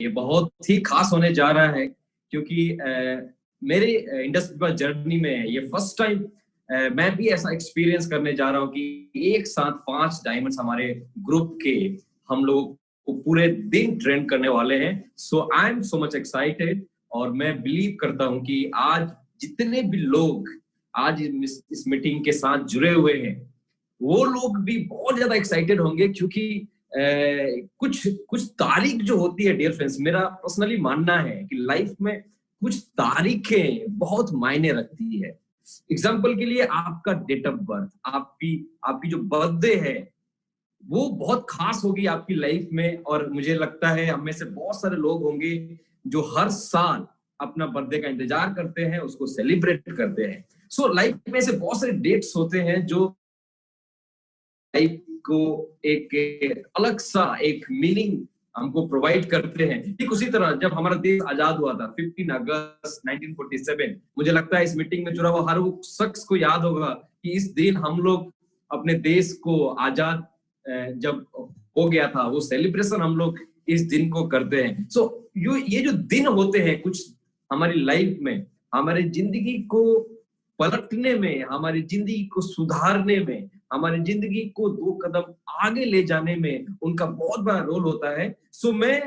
ये बहुत ही खास होने जा रहा है क्योंकि मेरे इंडस्ट्री जर्नी में ये फर्स्ट टाइम मैं भी ऐसा एक्सपीरियंस करने जा रहा हूँ कि एक साथ 5 डायमंड्स हमारे ग्रुप के हम लोग को पूरे दिन ट्रेन करने वाले हैं। So I am so much excited और मैं बिलीव करता हूँ कि आज जितने भी लोग आज इस मीटिंग के साथ जुड़े हुए हैं वो लोग भी बहुत ज्यादा एक्साइटेड होंगे क्योंकि कुछ कुछ तारीख जो होती है डियर फ्रेंड्स, मेरा पर्सनली मानना है कि लाइफ में कुछ तारीखें बहुत मायने रखती है। एग्जाम्पल के लिए आपका डेट ऑफ बर्थ, आपकी आपकी जो बर्थडे है वो बहुत खास होगी आपकी लाइफ में। और मुझे लगता है हम में से बहुत सारे लोग होंगे जो हर साल अपना बर्थडे का इंतजार करते हैं, उसको सेलिब्रेट करते हैं। सो लाइफ में से बहुत सारे डेट्स होते हैं जो लाइफ को एक अलग सा एक मीनिंग हमको प्रोवाइड करते हैं। ठीक उसी तरह जब हमारा देश आजाद हुआ था 15 अगस्त 1947, मुझे लगता है इस मीटिंग में जुड़ा हुआ हर वो शख्स को याद होगा कि इस दिन हम लोग अपने देश को आजाद जब हो गया था, वो सेलिब्रेशन हम लोग इस दिन को करते हैं। सो ये जो दिन होते हैं कुछ हमारी लाइफ में, हमारी जिंदगी को पलटने में, हमारी जिंदगी को सुधारने में, हमारी जिंदगी को 2 कदम आगे ले जाने में उनका बहुत बड़ा रोल होता है। सो मैं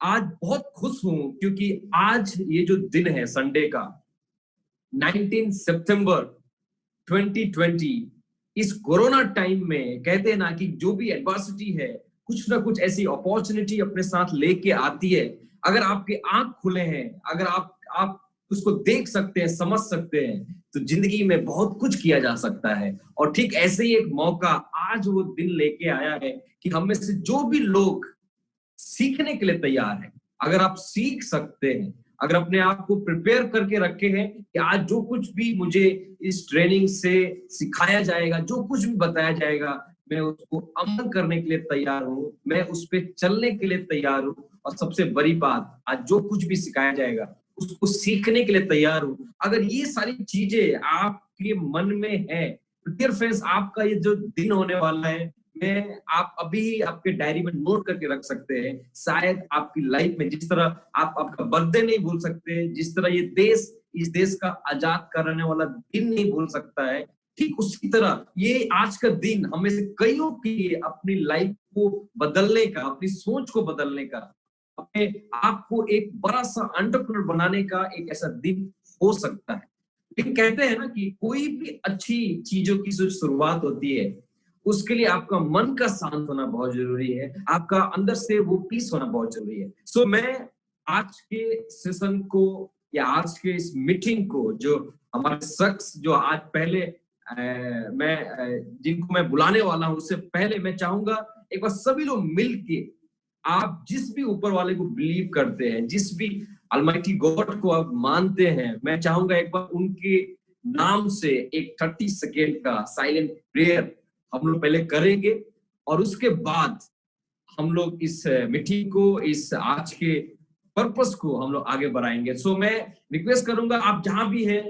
आज बहुत खुश हूं क्योंकि आज ये जो दिन है संडे का 19 सितंबर 2020, इस कोरोना टाइम में कहते हैं ना कि जो भी एडवर्सिटी है कुछ ना कुछ ऐसी अपॉर्चुनिटी अपने साथ लेके आती है। अगर आपके आंख खुले हैं, अगर आप उसको देख सकते हैं, समझ सकते हैं, तो जिंदगी में बहुत कुछ किया जा सकता है। और ठीक ऐसे ही एक मौका आज वो दिन लेके आया है कि हम में से जो भी लोग सीखने के लिए तैयार हैं, अगर आप सीख सकते हैं, अगर अपने आप को प्रिपेयर करके रखे हैं कि आज जो कुछ भी मुझे इस ट्रेनिंग से सिखाया जाएगा, जो कुछ भी बताया जाएगा, मैं उसको अमल करने के लिए तैयार हूं, मैं उस पर चलने के लिए तैयार हूं। और सबसे बड़ी बात, आज जो कुछ भी सिखाया जाएगा उसको सीखने के लिए तैयार हूं। अगर ये सारी चीजें आपके मन में है तो डियर फ्रेंड्स, आपका ये जो दिन होने वाला है, मैं आप अभी आपके डायरी में नोट करके रख सकते हैं। शायद आपकी लाइफ में जिस तरह आप आपका बर्थडे नहीं भूल सकते, जिस तरह ये देश इस देश का आजाद कराने वाला दिन नहीं भूल सकता है, ठीक उसी तरह ये आज का दिन हमें से कईयों के लिए अपनी लाइफ को बदलने का, अपनी सोच को बदलने का, अपने आप को एक बड़ा सा एंटरप्रेन्योर बनाने का एक ऐसा दिन हो सकता है। लेकिन कहते हैं ना कि कोई भी अच्छी चीजों की जो शुरुआत होती है उसके लिए आपका मन का शांत होना बहुत जरूरी है, आपका अंदर से वो पीस होना बहुत जरूरी है। सो मैं आज के सेशन को या आज के इस मीटिंग को, जो हमारे शख्स जो आज पहले जिनको मैं बुलाने वाला हूं, उससे पहले मैं चाहूंगा एक बार सभी लोग मिल के, आप जिस भी ऊपर वाले को बिलीव करते हैं, जिस भी अलमाइटी गॉड को आप मानते हैं, मैं चाहूंगा एक बार उनके नाम से एक 30 सेकेंड का साइलेंट प्रेयर हम लोग पहले करेंगे और उसके बाद हम लोग इस मीटिंग को, इस आज के पर्पस को हम लोग आगे बढ़ाएंगे। सो मैं रिक्वेस्ट करूंगा आप जहां भी हैं,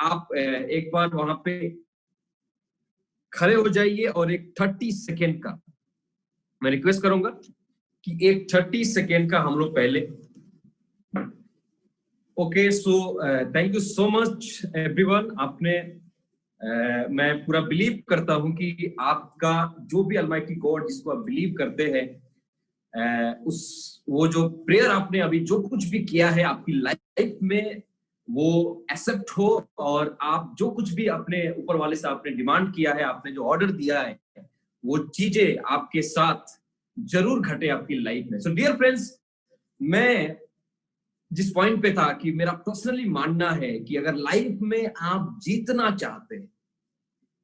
आप एक बार वहां पे खड़े हो जाइए और एक 30 सेकेंड का मैं रिक्वेस्ट करूंगा कि एक 30 सेकेंड का हम लोग पहले। ओके, सो thank you so much everyone. आपने मैं पूरा बिलीव करता हूं कि आपका जो भी अलमाइटी गॉड जिसको आप बिलीव करते हैं, उस वो जो प्रेयर आपने अभी जो कुछ भी किया है आपकी लाइफ में वो एक्सेप्ट हो, और आप जो कुछ भी अपने ऊपर वाले से आपने डिमांड किया है, आपने जो ऑर्डर दिया है, वो चीजें आपके साथ जरूर घटे आपकी लाइफ में। सो डियर फ्रेंड्स, मैं जिस पॉइंट पे था कि मेरा पर्सनली मानना है कि अगर लाइफ में आप जीतना चाहते हैं,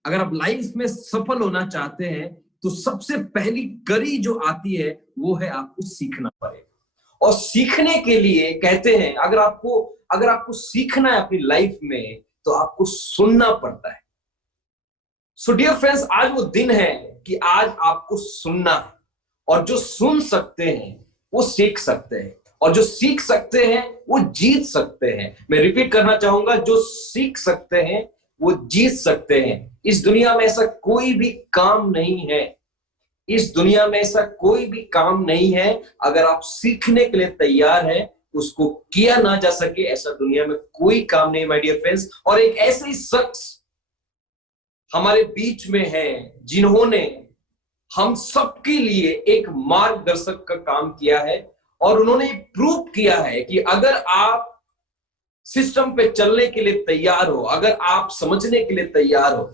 अगर आप लाइफ में सफल होना चाहते हैं, तो सबसे पहली कड़ी जो आती है वो है आपको सीखना पड़ेगा। और सीखने के लिए कहते हैं अगर आपको सीखना है अपनी लाइफ में तो आपको सुनना पड़ता है। सो डियर फ्रेंड्स, आज वो दिन है कि आज आपको सुनना है, और जो सुन सकते हैं वो सीख सकते हैं, और जो सीख सकते हैं वो जीत सकते हैं। मैं रिपीट करना चाहूंगा, जो सीख सकते हैं वो जीत सकते हैं। इस दुनिया में ऐसा कोई भी काम नहीं है इस दुनिया में ऐसा कोई भी काम नहीं है अगर आप सीखने के लिए तैयार हैं उसको किया ना जा सके, ऐसा दुनिया में कोई काम नहीं माय डियर फ्रेंड्स। और एक ऐसे ही शख्स हमारे बीच में है जिन्होंने हम सबके लिए एक मार्गदर्शक का काम किया है और उन्होंने प्रूव किया है कि अगर आप सिस्टम पे चलने के लिए तैयार हो, अगर आप समझने के लिए तैयार हो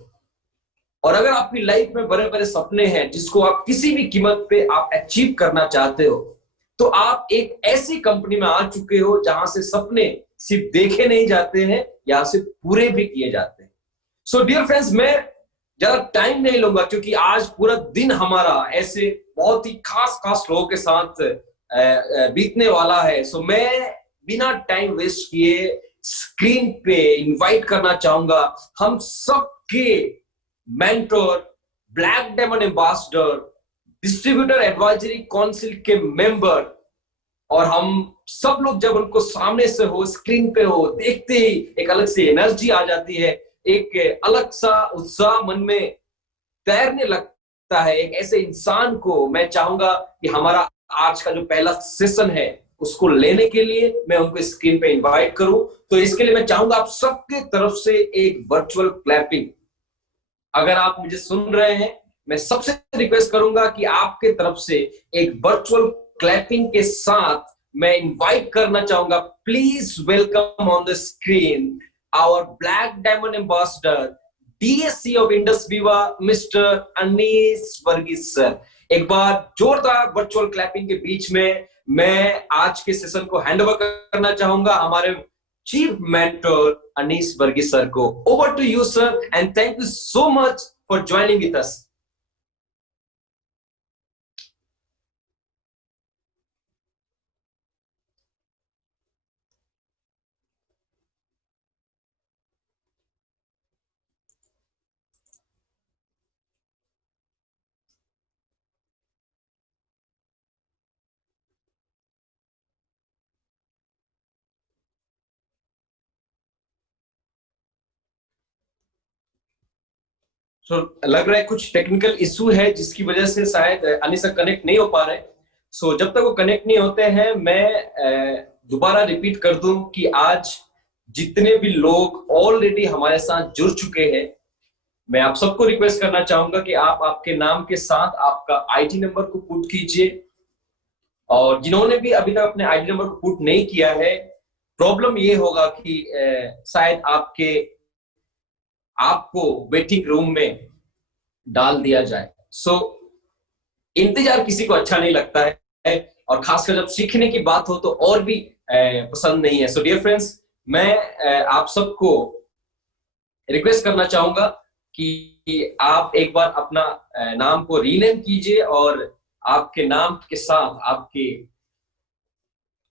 और अगर आपकी लाइफ में बड़े बड़े सपने हैं जिसको आप किसी भी कीमत पे आप अचीव करना चाहते हो, तो आप एक ऐसी कंपनी में आ चुके हो जहां से सपने सिर्फ देखे नहीं जाते हैं, यहां से पूरे भी किए जाते हैं। सो डियर फ्रेंड्स, मैं ज्यादा टाइम नहीं लूंगा क्योंकि आज पूरा दिन हमारा ऐसे बहुत ही खास खास लोगों के साथ बीतने वाला है। सो मैं बिना टाइम वेस्ट किए स्क्रीन पे इनवाइट करना चाहूंगा हम सबके mentor, black diamond ambassador, distributor advisory council के मेंबर, और हम सब लोग जब उनको सामने से हो, स्क्रीन पे हो, देखते ही एक अलग सी एनर्जी आ जाती है, एक अलग सा उत्साह मन में तैरने लगता है। एक ऐसे इंसान को मैं चाहूंगा कि हमारा आज का जो पहला सेशन है उसको लेने के लिए मैं उनको स्क्रीन पे इनवाइट करूं। तो इसके लिए मैं चाहूंगा आप सबके तरफ से एक वर्चुअल क्लैपिंग। अगर आप मुझे सुन रहे हैं, मैं सबसे रिक्वेस्ट करूंगा कि आपके तरफ से एक वर्चुअल क्लैपिंग के साथ मैं इनवाइट करना चाहूंगा, please welcome on the screen our black diamond ambassador, DSC of Indus Viva, mister Anees Varghese sir. एक बार जोरदार वर्चुअल क्लैपिंग के बीच में मैं आज के सेशन को हैंडओवर करना चाहूंगा हमारे chief mentor Anees Varghese sir को। Over to you sir, and thank you so much for joining with us. लग रहा है कुछ टेक्निकल इशू है जिसकी वजह से शायद अनीसा कनेक्ट नहीं हो पा रहे। जब तक वो कनेक्ट नहीं होते हैं, मैं दोबारा रिपीट कर दूं कि आज जितने भी लोग ऑलरेडी हमारे साथ जुड़ चुके हैं, मैं आप सबको रिक्वेस्ट करना चाहूंगा कि आप आपके नाम के साथ आपका आईडी नंबर को पुट कीजिए। और जिन्होंने भी अभी तक अपने आईडी नंबर को पुट नहीं किया है, प्रॉब्लम ये होगा कि शायद आपको वेटिंग रूम में डाल दिया जाए। इंतजार किसी को अच्छा नहीं लगता है, और खासकर जब सीखने की बात हो तो और भी पसंद नहीं है। डियर फ्रेंड्स, मैं आप सबको रिक्वेस्ट करना चाहूंगा कि आप एक बार अपना नाम को रीनेम कीजिए और आपके नाम के साथ आपके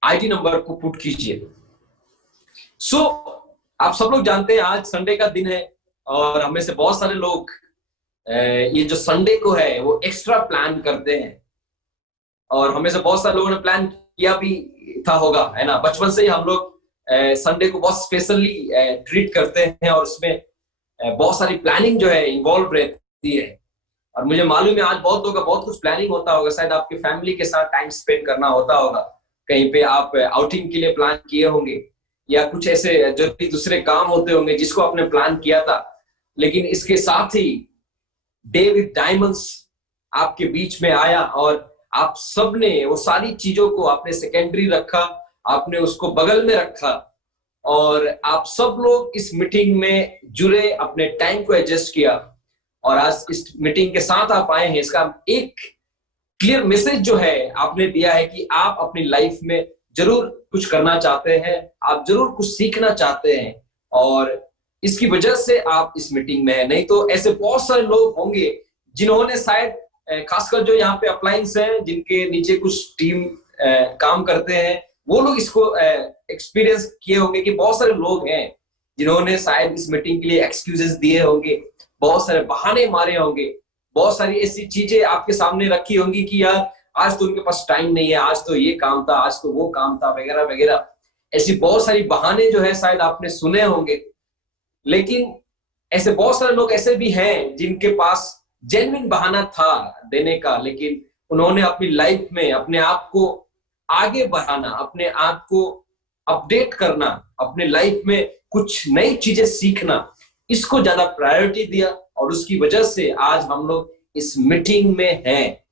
आईडी नंबर को पुट कीजिए। आप सब लोग जानते हैं आज संडे का दिन है और हमें से बहुत सारे लोग ये जो संडे को है वो एक्स्ट्रा प्लान करते हैं, और हमें से बहुत सारे लोगों ने प्लान किया भी था होगा, है ना। बचपन से ही हम लोग संडे को बहुत स्पेशली ट्रीट करते हैं और उसमें बहुत सारी प्लानिंग जो है इन्वॉल्व रहती है। और मुझे मालूम है आज बहुत लोगों का बहुत कुछ प्लानिंग होता होगा, शायद आपके फैमिली के साथ टाइम स्पेंड करना होता होगा, कहीं पे आप आउटिंग के लिए प्लान किए होंगे, या कुछ ऐसे जरूरी दूसरे काम होते होंगे जिसको आपने प्लान किया था। लेकिन इसके साथ ही डेविड डायमंड्स आपके बीच में आया और आप सबने वो सारी चीजों को आपने सेकेंडरी रखा, आपने उसको बगल में रखा, और आप सब लोग इस मीटिंग में जुड़े, अपने टाइम को एडजस्ट किया, और आज इस मीटिंग के साथ आप आए हैं। इसका एक क्लियर मैसेज जो है आपने दिया है कि आप अपनी लाइफ में जरूर कुछ करना चाहते हैं, आप जरूर कुछ सीखना चाहते हैं, और इसकी वजह से आप इस मीटिंग में हैं। नहीं तो ऐसे बहुत सारे लोग होंगे जिन्होंने शायद, खासकर जो यहाँ पे अप्लायंस हैं जिनके नीचे कुछ टीम काम करते हैं, वो लोग इसको एक्सपीरियंस किए होंगे कि बहुत सारे लोग हैं जिन्होंने शायद इस मीटिंग के लिए एक्सक्यूजेस दिए होंगे, बहुत सारे बहाने मारे होंगे, बहुत सारी ऐसी चीजें आपके सामने रखी होंगी कि यार आज तो उनके पास टाइम नहीं है, आज तो ये काम था, आज तो वो काम था, वगैरह वगैरह। ऐसी बहुत सारी बहाने जो है शायद आपने सुने होंगे। लेकिन ऐसे बहुत सारे लोग ऐसे भी हैं जिनके पास जेन्युइन बहाना था देने का, लेकिन उन्होंने अपनी लाइफ में अपने आप को आगे बढ़ाना, अपने आप को अपडेट करना, अपने लाइफ में कुछ नई चीजें सीखना, इसको ज्यादा प्रायोरिटी दिया, और उसकी वजह से आज हम लोग इस मीटिंग में हैं।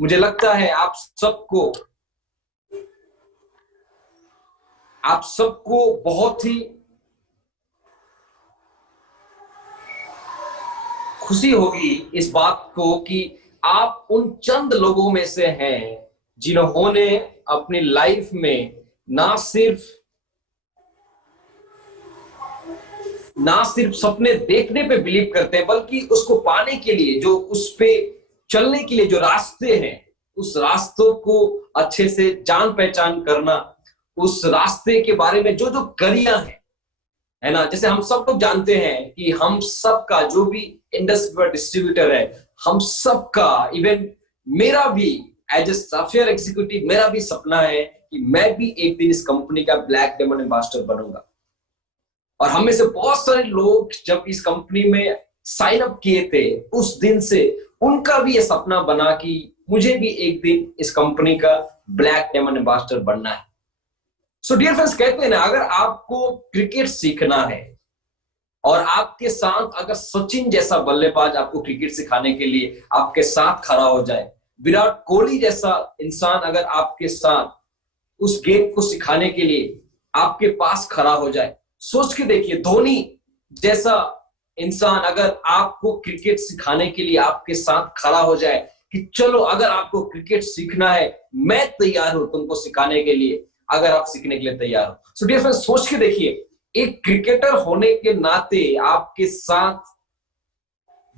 मुझे लगता है आप सबको बहुत ही खुशी होगी इस बात को कि आप उन चंद लोगों में से हैं जिन्होंने अपनी लाइफ में ना सिर्फ सपने देखने पे बिलीव करते हैं, बल्कि उसको पाने के लिए, जो उस पे चलने के लिए जो रास्ते हैं, उस रास्तों को अच्छे से जान पहचान करना, उस रास्ते के बारे में जो जो कड़ियां हैं, है ना। जैसे हम सब लोग जानते हैं कि हम सबका जो भी इंडस्ट्री डिस्ट्रीब्यूटर है, हम सबका, इवन मेरा भी एज ए सॉफ्टवेयर एग्जीक्यूटिव, मेरा भी सपना है कि मैं भी एक दिन इस कंपनी का ब्लैक डायमंड एम्बेसडर बनूंगा। और हम में से बहुत सारे लोग जब इस कंपनी में साइन अप किए थे, उस दिन से उनका भी ये सपना बना कि मुझे भी एक दिन इस कंपनी का ब्लैक डायमंड एम्बेसडर बनना है। सो डियर फ्रेंड्स, कहते हैं ना, अगर आपको क्रिकेट सीखना है और आपके साथ अगर सचिन जैसा बल्लेबाज आपको क्रिकेट सिखाने के लिए आपके साथ खड़ा हो जाए, विराट कोहली जैसा इंसान अगर आपके साथ उस गेम को सिखाने के लिए आपके पास खड़ा हो जाए, सोच के देखिए, धोनी जैसा इंसान अगर आपको क्रिकेट सिखाने के लिए आपके साथ खड़ा हो जाए कि चलो, अगर आपको क्रिकेट सीखना है, मैं तैयार हूं तुमको सिखाने के लिए, अगर आप सीखने के लिए तैयार हो। सो डियर फ्रेंड्स, सोच के देखिए, एक क्रिकेटर होने के नाते आपके साथ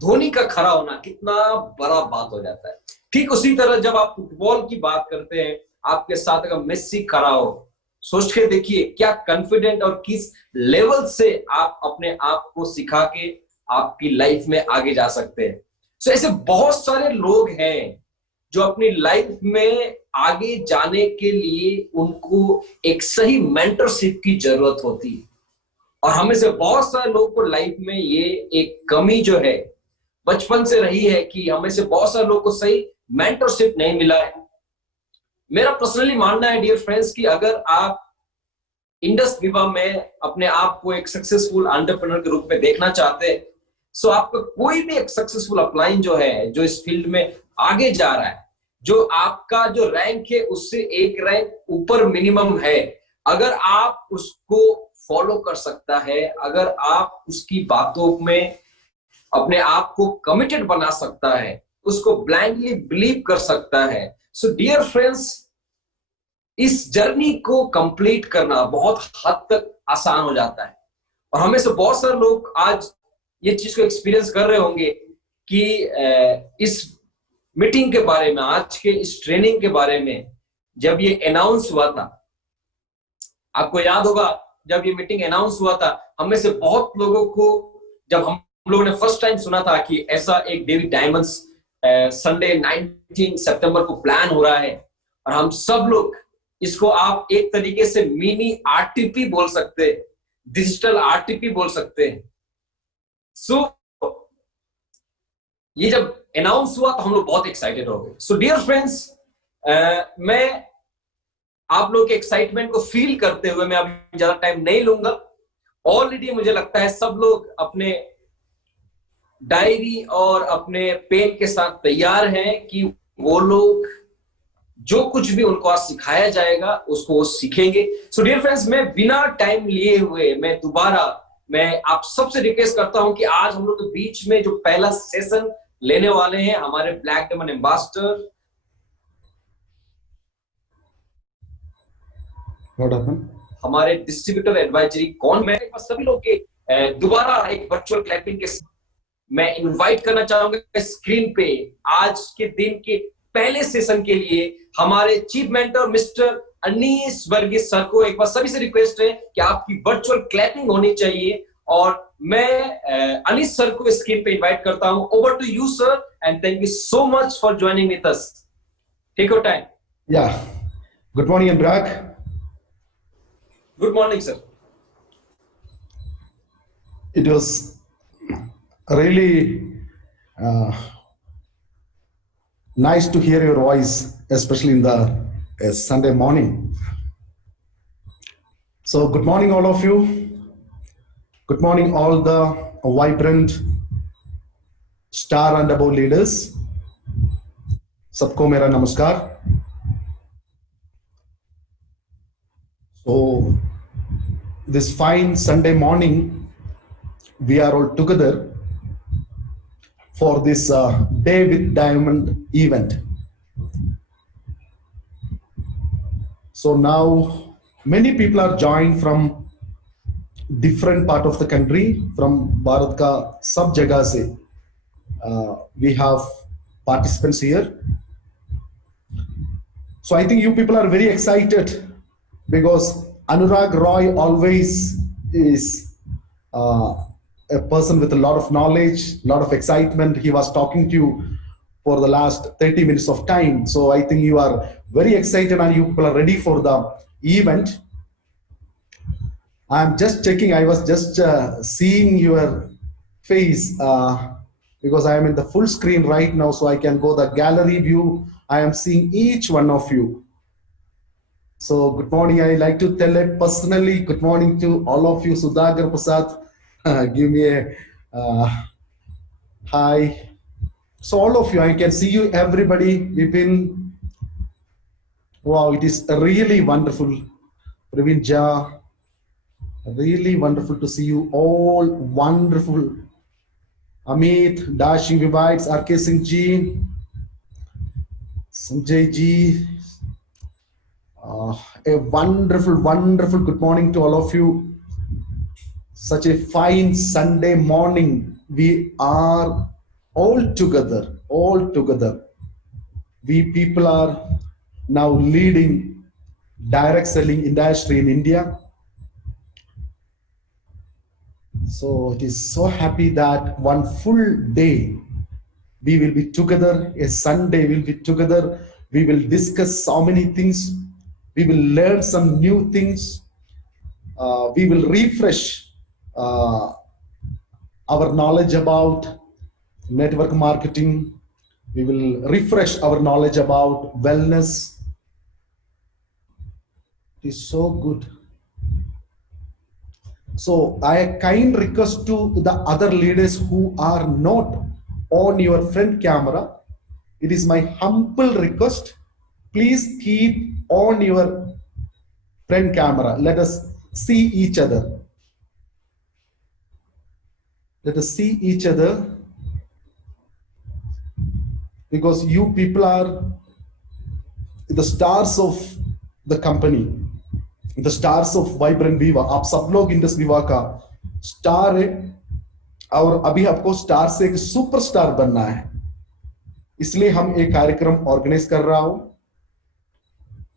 धोनी का खड़ा होना कितना बड़ा बात हो जाता है। ठीक उसी तरह जब आप फुटबॉल की बात करते हैं, आपके साथ अगर मेस्सी खड़ा हो, सोच के देखिए क्या कॉन्फिडेंट और किस लेवल से आप अपने आप को सिखा के आपकी लाइफ में आगे जा सकते हैं। सो ऐसे बहुत सारे लोग हैं जो अपनी लाइफ में आगे जाने के लिए उनको एक सही मेंटरशिप की जरूरत होती है। और हमें से बहुत सारे लोगों को लाइफ में ये एक कमी जो है बचपन से रही है कि हमें से बहुत सारे लोगों को सही मेंटरशिप नहीं मिला है। मेरा पर्सनली मानना है डियर फ्रेंड्स कि अगर आप इंडस विवा में अपने आप को एक सक्सेसफुल एंटरप्रेन्योर के रूप में देखना चाहते हैं, सो आपका कोई भी एक सक्सेसफुल अपलाइन जो है, जो इस फील्ड में आगे जा रहा है, जो आपका जो रैंक है उससे एक रैंक ऊपर मिनिमम है, अगर आप उसको फॉलो कर सकता है, अगर आप उसकी बातों में अपने आप को कमिटेड बना सकता है, उसको ब्लाइंडली बिलीव कर सकता है, सो डियर फ्रेंड्स, इस जर्नी को कंप्लीट करना बहुत हद तक आसान हो जाता है। और हमें से बहुत सारे लोग आज ये चीज को एक्सपीरियंस कर रहे होंगे कि इस मीटिंग के बारे में, आज के इस ट्रेनिंग के बारे में जब ये अनाउंस हुआ था, आपको याद होगा जब ये मीटिंग अनाउंस हुआ था, हमें से बहुत लोगों को, जब हम लोगों ने फर्स्ट टाइम सुना था कि ऐसा एक डेविड डायमंड्स संडे 19 सितंबर को प्लान हो रहा है, और हम सब लोग इसको आप एक तरीके से मिनी आरटीपी बोल सकते हैं, डिजिटल आरटीपी बोल सकते हैं। सो ये जब अनाउंस हुआ तो हम लोग बहुत एक्साइटेड हो गए। सो डियर फ्रेंड्स, मैं आप लोग के एक्साइटमेंट को फील करते हुए मैं अभी ज्यादा टाइम नहीं लूंगा। ऑलरेडी मुझे लगता है सब लोग अपने डायरी और अपने पेन के साथ तैयार हैं कि वो लोग जो कुछ भी उनको आज सिखाया जाएगा उसको वो सीखेंगे। सो डियर फ्रेंड्स, मैं बिना टाइम लिए हुए मैं आप सबसे रिक्वेस्ट करता हूं कि आज हम लोग के बीच में जो पहला सेशन लेने वाले हैं हमारे ब्लैक डायमंड एम्बेसडर, हमारे डिस्ट्रीब्यूटर एडवाइजरी कौन, मैं सभी लोग के दोबारा एक वर्चुअल क्लैपिंग के मैं इनवाइट करना चाहूंगा स्क्रीन पे आज के दिन के पहले सेशन के लिए हमारे chief mentor mister Anees Varghese sir को। एक बार सभी से रिक्वेस्ट है कि आपकी वर्चुअल क्लैपिंग होनी चाहिए, और मैं अनीस सर को स्क्रीन पे इनवाइट करता हूं। Over to you sir, and thank you so much for joining with us. Take your time. Yeah good morning Anurag. Good morning sir. It was really Uh, nice to hear your voice, especially in the Sunday morning. So, good morning, all of you. Good morning, all the vibrant star and above leaders. Sabko mera namaskar. So, this fine Sunday morning, we are all together for this Day with Diamond event. So now many people are joined from different part of the country, from Bharat ka sab jagah se. We have participants here. So I think you people are very excited because Anurag Roy always is a person with a lot of knowledge, lot of excitement. He was talking to you for the last 30 minutes of time. So I think you are very excited and you people are ready for the event. I'm just checking. I was just seeing your face because I am in the full screen right now, so I can go the gallery view. I am seeing each one of you. So good morning. I like to tell it personally. Good morning to all of you. Sudhagar Prasad, give me a hi. So all of you, I can see you. Everybody, we've been. Wow, it is really wonderful. Praveen Jha. Really wonderful to see you all. Wonderful. Amit, Dashing Vivites, RK Singh Ji, Sanjay Ji. A wonderful, wonderful good morning to all of you. Such a fine Sunday morning. We are all together, all together. We people are now leading direct selling industry in India. So it is so happy that one full day we will be together. A Sunday we'll be together. We will discuss so many things. We will learn some new things. We will refresh our knowledge about network marketing. We will refresh our knowledge about wellness. It is so good. So I kind request to the other leaders who are not on your front camera, it is my humble request, please keep on your front camera. Let us see each other. Let us see each other, because you people are the stars of the company, the stars of Vibrant Viva. आप सब लोग इंडस विवा का स्टार है और अभी आपको स्टार से एक सुपरस्टार बनना है, इसलिए हम एक कार्यक्रम ऑर्गेनाइज कर रहा हूं.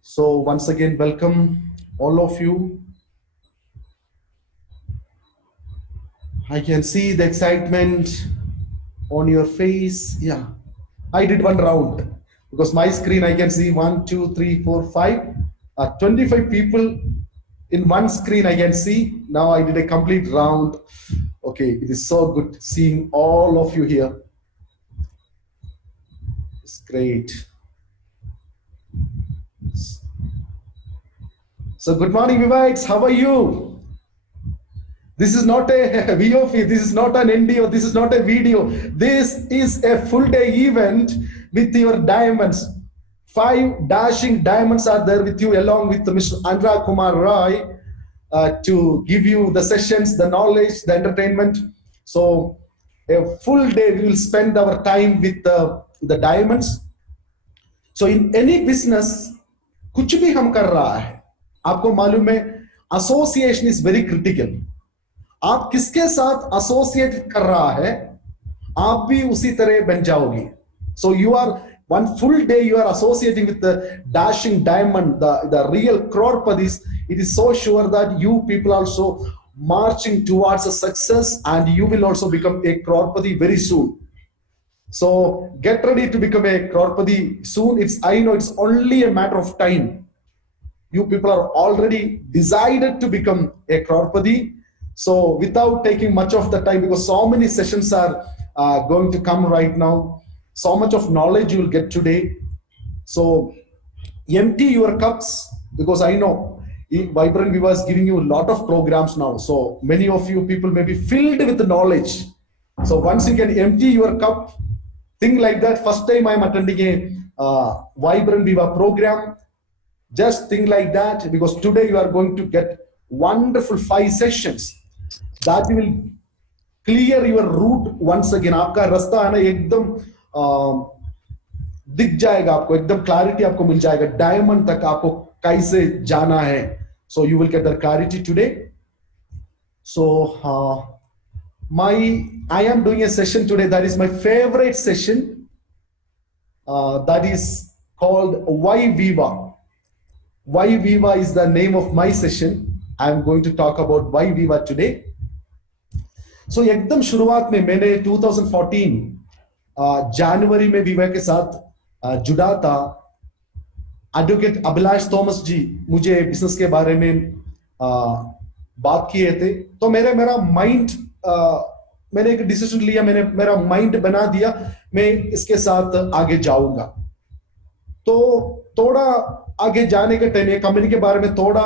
So once again welcome all of you. I can see the excitement on your face. Yeah, I did one round because my screen I can see 1 2 3 4 5 25 people in one screen I can see. Now I did a complete round. Okay, it is so good seeing all of you here. It's great. So good morning, Vivites. How are you? This is not a VOP, this is not an NDO, this is not a video. This is a full day event with your diamonds. 5 dashing diamonds are there with you, along with Mr. Anurag Kumar Roy, to give you the sessions, the knowledge, the entertainment. So a full day we will spend our time with the diamonds. So in any business, कुछ भी हम कर रहा है, आपको मालूम है association is very critical. आप किसके साथ एसोसिएट कर रहा है, आप भी उसी तरह बन जाओगे. So you are one full day you are associating with the dashing diamond, the real crorpadis. It is so sure that you people also marching towards a success, and you will also become a crorpadi very soon. So get ready to become a crorpadi soon. I know it's only a matter of time. You people are already decided to become a crorpadi. So without taking much of the time, because so many sessions are going to come right now. So much of knowledge you will get today. So empty your cups, because I know Vibrant Viva is giving you a lot of programs now. So many of you people may be filled with knowledge. So once you can empty your cup, think like that. First time I am attending a Vibrant Viva program. Just think like that, because today you are going to get wonderful 5 sessions that will clear your route once again. आपका रास्ता है ना एकदम दिख जाएगा आपको, एकदम क्लैरिटी आपको मिल जाएगा, डायमंड तक आपको कैसे जाना है. So you will get the clarity today. So I am doing a session today that is my favorite session. That is called Why Viva. Why Viva is the name of my session. I am going to talk about Why Viva today. So एकदम शुरुआत में मैंने 2014 जनवरी में विवा के साथ जुड़ा था. एडवोकेट अभिलाष थॉमस जी मुझे बिजनेस के बारे में बात किए थे. तो मेरा माइंड, मैंने एक डिसीजन लिया, मैंने मेरा माइंड बना दिया मैं इसके साथ आगे जाऊंगा. तो थोड़ा आगे जाने के टाइम में कंपनी के बारे में थोड़ा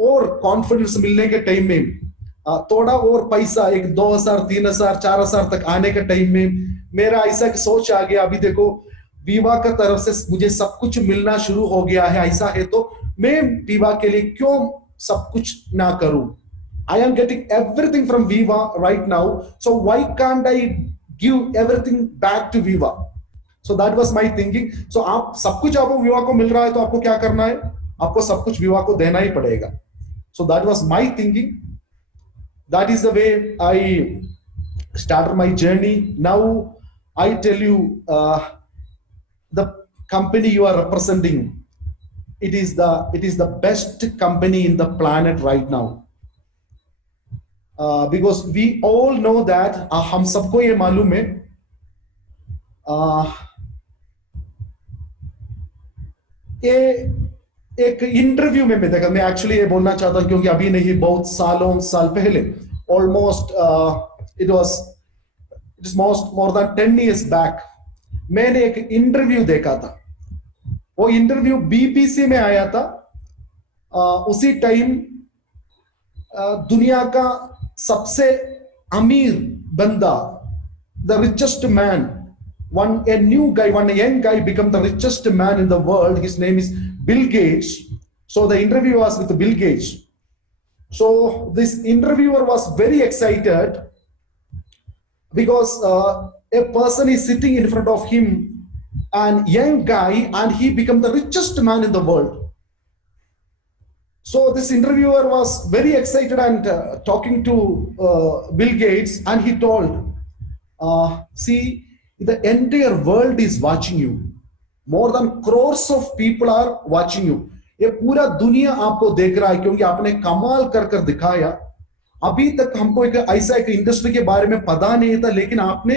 और कॉन्फिडेंस मिलने के टाइम में, थोड़ा और पैसा एक 2000 3000 4000 तक आने के टाइम में मेरा ऐसा कि सोच आ गया, अभी देखो विवा का तरफ से मुझे सब कुछ मिलना शुरू हो गया है, ऐसा है तो मैं विवा के लिए क्यों सब कुछ ना करूं. I am getting everything from Viva right now, so why can't I give everything back to Viva? So that was my thinking. So आप सब कुछ आपको विवा को मिल रहा है तो आपको क्या करना है, आपको सब कुछ विवा को देना ही पड़ेगा. So that was my thinking. That is the way I started my journey. Now I tell you, the company you are representing, it is the best company in the planet right now. Because we all know that, हम सबको ये मालूम है, ये एक इंटरव्यू में मैं देखा, मैं एक्चुअली ये बोलना चाहता हूँ क्योंकि अभी नहीं, बहुत साल पहले, almost it is more than 10 years back, मैंने एक इंटरव्यू देखा था. वो इंटरव्यू बीबीसी में आया था. उसी टाइम दुनिया का सबसे अमीर बंदा, the richest man, one young guy become the richest man in the world. His name is Bill Gates. So the interview was with Bill Gates. So this interviewer was very excited because a person is sitting in front of him, and young guy, and he become the richest man in the world. So this interviewer was very excited and talking to Bill Gates, and he told, see, the entire world is watching you. More than crores of people are watching you. ये पूरा दुनिया आपको देख रहा है क्योंकि आपने कमाल कर दिखाया. अभी तक हमको एक ऐसा एक इंडस्ट्री के बारे में पता नहीं था, लेकिन आपने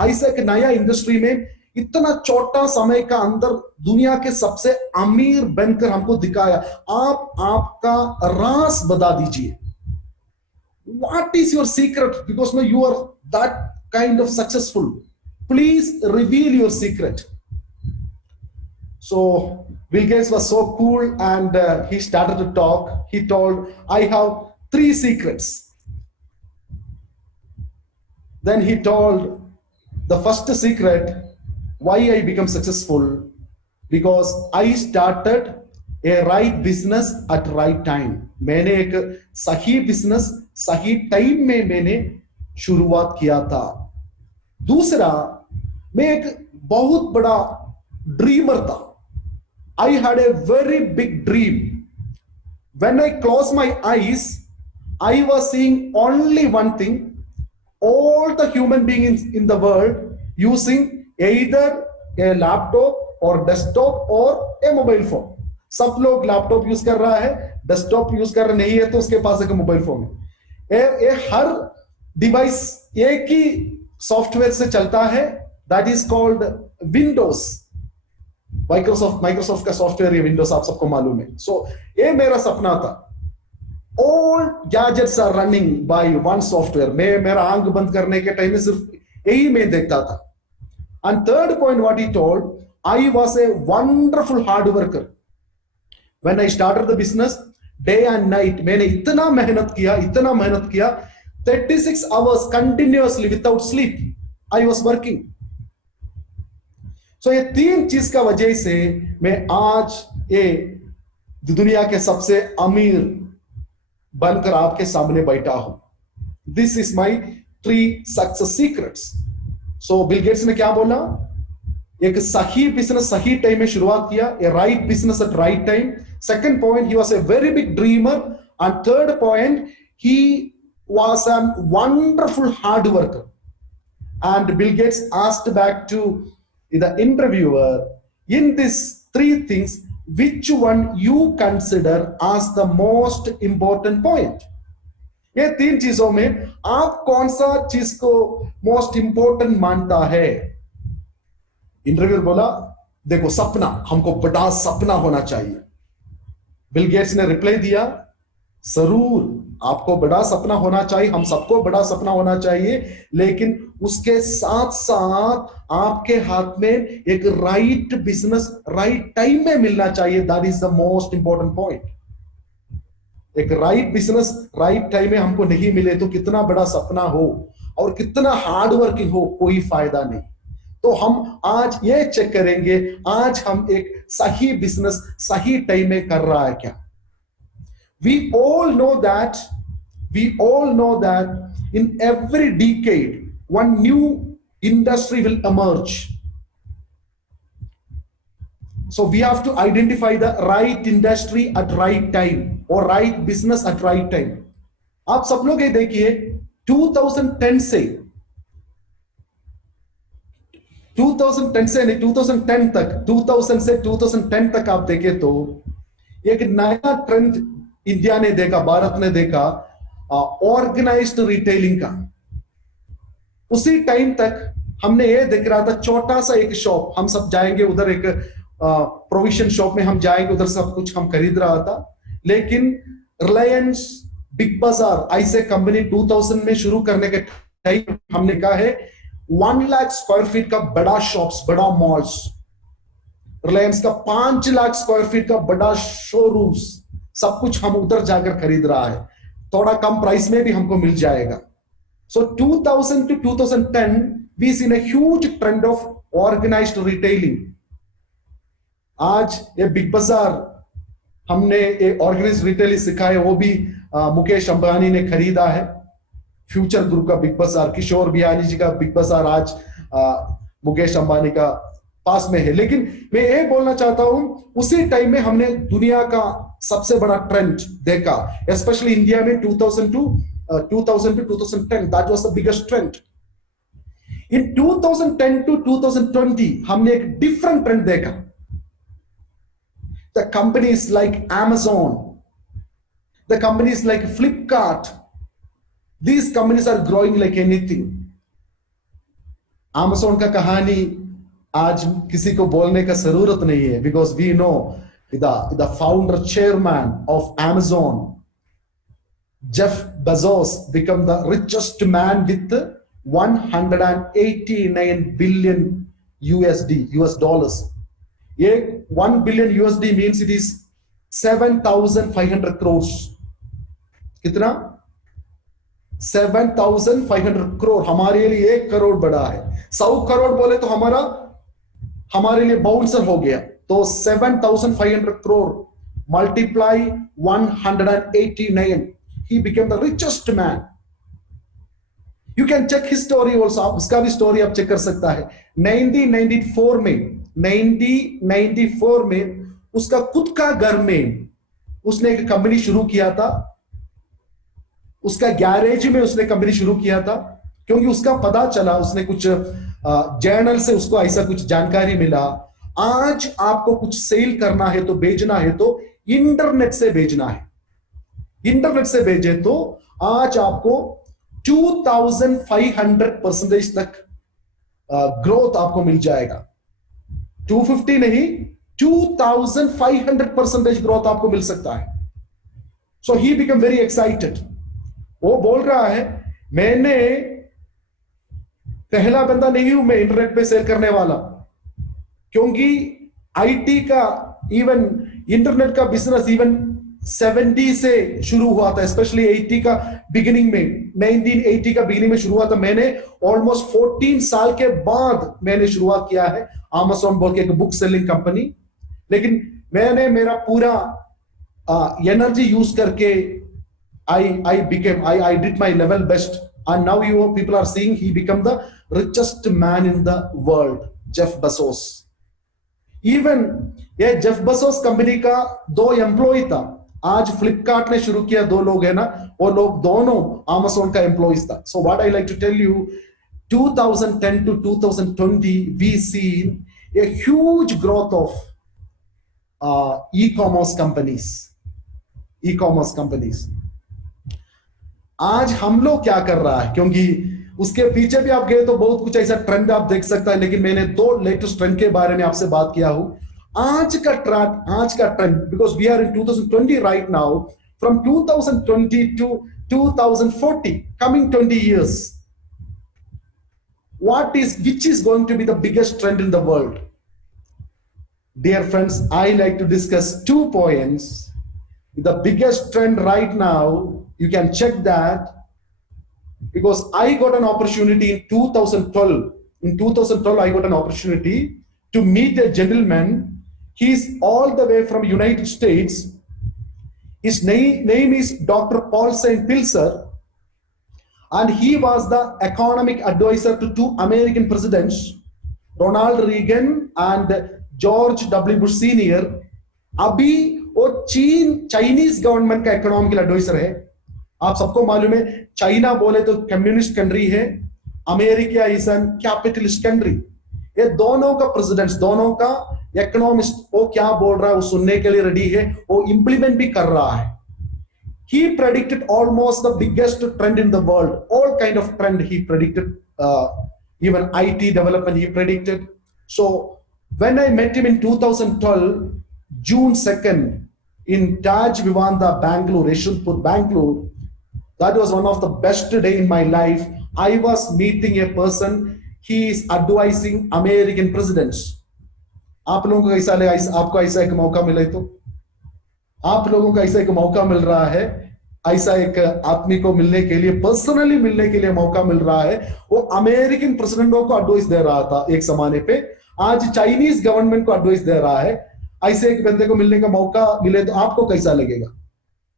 ऐसा एक नया इंडस्ट्री में इतना छोटा समय का अंदर दुनिया के सबसे अमीर बनकर हमको दिखाया. आप आपका राज बता दीजिए. What is your secret? Because now you are that kind of successful. Please reveal your secret. So Bill Gates was so cool, and he started to talk. He told, I have 3 secrets. Then he told the first secret, why I become successful, because I started a right business at right time. मैंने एक सही business सही time में मैंने शुरुआत किया था. दूसरा, मैं एक बहुत बड़ा ड्रीमर था. I had a very big dream. When I closed my eyes, I was seeing only one thing: all the human beings in the world using either a laptop or desktop or a mobile phone. सब लोग laptop use कर रहा है, desktop use कर रहा नहीं है तो उसके पास एक मोबाइल फोन है. हर डिवाइस एक ही सॉफ्टवेयर से चलता है, that is called Windows. Microsoft का सॉफ्टवेयर ये विंडोज आप सबको मालूम है. सो ये मेरा सपना था. All gadgets are running by one software. मैं मेरा आंख बंद करने के टाइम में सिर्फ यही मैं देखता था. And third point, what he told, I was a wonderful hard worker. When I started the business, day and night, मैंने इतना मेहनत किया, 36 hours continuously without sleep. I was working. So ये तीन चीज का वजह से मैं आज ये दुनिया के सबसे अमीर बनकर आपके सामने बैठा हूं. This is my 3 success secrets. So Bill Gates ने क्या बोला? एक सही बिजनेस सही टाइम में शुरुआत किया, a right business at right time. Second point, he was a very big dreamer. And third point, he was a wonderful hard worker. And Bill Gates asked back to the interviewer, in these 3 things, which one you consider as the most important point? ये 3 चीजों में आप कौन सा चीज को most important मानता है? इंटरव्यूअर बोला, देखो सपना, हमको बड़ा सपना होना चाहिए. बिल गेट्स ने रिप्लाई दिया, जरूर आपको बड़ा सपना होना चाहिए, हम सबको बड़ा सपना होना चाहिए, लेकिन उसके साथ साथ आपके हाथ में एक राइट बिजनेस राइट टाइम में मिलना चाहिए. That is the most important point. एक राइट बिजनेस राइट टाइम में हमको नहीं मिले तो कितना बड़ा सपना हो और कितना हार्ड वर्किंग हो, कोई फायदा नहीं. तो हम आज ये चेक करेंगे, आज हम एक सही बिजनेस सही टाइम में कर रहा है क्या? We all know that in every decade one new industry will emerge. So we have to identify the right industry at right time or right business at right time. आप सब लोग ये देखिए 2010 से नहीं 2010 तक 2000 से 2010 तक आप देखें तो एक नया ट्रेंड इंडिया ने देखा, भारत ने देखा, ऑर्गेनाइज्ड रिटेलिंग का. उसी टाइम तक हमने ये देख रहा था, छोटा सा एक शॉप, हम सब जाएंगे उधर, एक प्रोविजन शॉप में हम जाएंगे, उधर सब कुछ हम खरीद रहा था. लेकिन रिलायंस, बिग बाजार ऐसे कंपनी 2000 में शुरू करने के टाइम हमने कहा है 1 लाख स्क्वायर फीट का बड़ा शॉप्स, बड़ा मॉल्स. रिलायंस का 5 लाख स्क्वायर फीट का बड़ा शोरूम्स, सब कुछ हम उधर जाकर खरीद रहा है, थोड़ा कम प्राइस में भी हमको मिल जाएगा. सो 2000 to 2010 we seen a huge trend of organized retailing. आज ये बिग बाजार हमने ये ऑर्गेनाइज्ड रिटेलिंग सिखाया, वो भी मुकेश अंबानी ने खरीदा है. फ्यूचर ग्रुप का बिग बाजार, किशोर बियानी जी का बिग बाजार आज मुकेश अंबानी का पास में है. लेकिन मैं ये बोलना चाहता हूं, उसी टाइम में हमने दुनिया का सबसे बड़ा ट्रेंड देखा, स्पेशली इंडिया में 2000 to 2010. That was the biggest trend. In 2010 to 2020 हमने एक डिफरेंट ट्रेंड देखा. The companies like Amazon, the companies like Flipkart, these companies are growing like anything. Amazon का कहानी आज किसी को बोलने का जरूरत नहीं है, because we know the founder chairman of Amazon, Jeff Bezos, become the richest man with 189 billion US dollars. ये 1 billion USD means it is 7,500 crores. कितना? 7,500 crore. हमारे लिए 1 करोड़ बड़ा है. 100 करोड़ बोले तो हमारे लिए बाउंसर हो गया. तो 7,500 crore multiply 189, he became the richest man. You can check his story also. उसका भी स्टोरी आप चेक कर सकता है. 1994 में उसका खुद का घर में उसने एक कंपनी शुरू किया था. उसका गैरेज में उसने कंपनी शुरू किया था, क्योंकि उसका पता चला, उसने कुछ जर्नल से उसको ऐसा कुछ जानकारी मिला, आज आपको कुछ सेल करना है तो बेचना है तो इंटरनेट से बेचना है. इंटरनेट से बेचे तो आज आपको 2500% तक ग्रोथ आपको मिल जाएगा. 250 नहीं, 2500% ग्रोथ आपको मिल सकता है. सो ही बिकम वेरी एक्साइटेड. वो बोल रहा है, मैंने पहला बंदा नहीं हूं मैं इंटरनेट पे सेल करने वाला, क्योंकि आईटी का इवन इंटरनेट का बिजनेस इवन 70 से शुरू हुआ था, स्पेशली 80 का बिगिनिंग में, 1980 का बिगिनिंग में शुरू हुआ था। मैंने ऑलमोस्ट 14 साल के बाद मैंने शुरुआत किया है Amazon बोल के एक बुक सेलिंग कंपनी। लेकिन मैंने मेरा पूरा एनर्जी यूज करके I did my level best, and now you people are seeing he become the richest man in the world, Jeff Bezos। Even ये जेफ बेजोस कंपनी का 2 एम्प्लॉय था, आज फ्लिपकार्ट ने शुरू किया 2 लोग है ना, वो लोग दोनों Amazon का एम्प्लॉइज था। So what I like to tell you, 2010 to 2020 we seen a huge growth of e-commerce companies। आज हम लोग क्या कर रहा है, क्योंकि उसके पीछे भी आप गए तो बहुत कुछ ऐसा ट्रेंड आप देख सकता है, लेकिन मैंने 2 लेटेस्ट ट्रेंड के बारे में आपसे बात किया हूं। आज का trend, because we are in 2020 right now, from 2020 to 2040, coming 20 years, which is going to be the biggest trend in the world? Dear friends, I like to discuss 2 points. The biggest trend right now, you can check that, because I got an opportunity in 2012. In 2012, I got an opportunity to meet a gentleman. He's all the way from United States. His name is Dr. Paul St. Pilzer, and he was the economic advisor to 2 American presidents, Ronald Reagan and George W. Bush Sr. अभी वो Chinese government का economical adviser है। आप सबको मालूम है, चाइना बोले तो कम्युनिस्ट कंट्री है, America is an capitalist country. ये दोनों का प्रेसिडेंट्स, दोनों का इकोनॉमिस्ट, वो क्या बोल रहा है वो सुनने के लिए रेडी है, वो इंप्लीमेंट भी कर रहा है। He predicted almost the biggest trend in the world, all kind of trend he predicted, even IT development he predicted. So when I met him in 2012, June 2nd, in Taj Vivanta, Bangalore, Yeshwanthpur, Bangalore, that was one of the best day in my life. I was meeting a person, he is advising American presidents. आप लोगों को कैसा लगा, आपको ऐसा एक मौका मिले तो? आप लोगों को ऐसा एक मौका मिल रहा है, ऐसा एक आदमी को मिलने के लिए, पर्सनली मिलने के लिए मौका मिल रहा है। वो अमेरिकन प्रेसिडेंटों को एडवाइस दे रहा था एक जमाने पे, आज चाइनीज गवर्नमेंट को एडवाइस दे रहा है। ऐसे एक बंदे को मिलने का मौका मिले तो आपको कैसा लगेगा?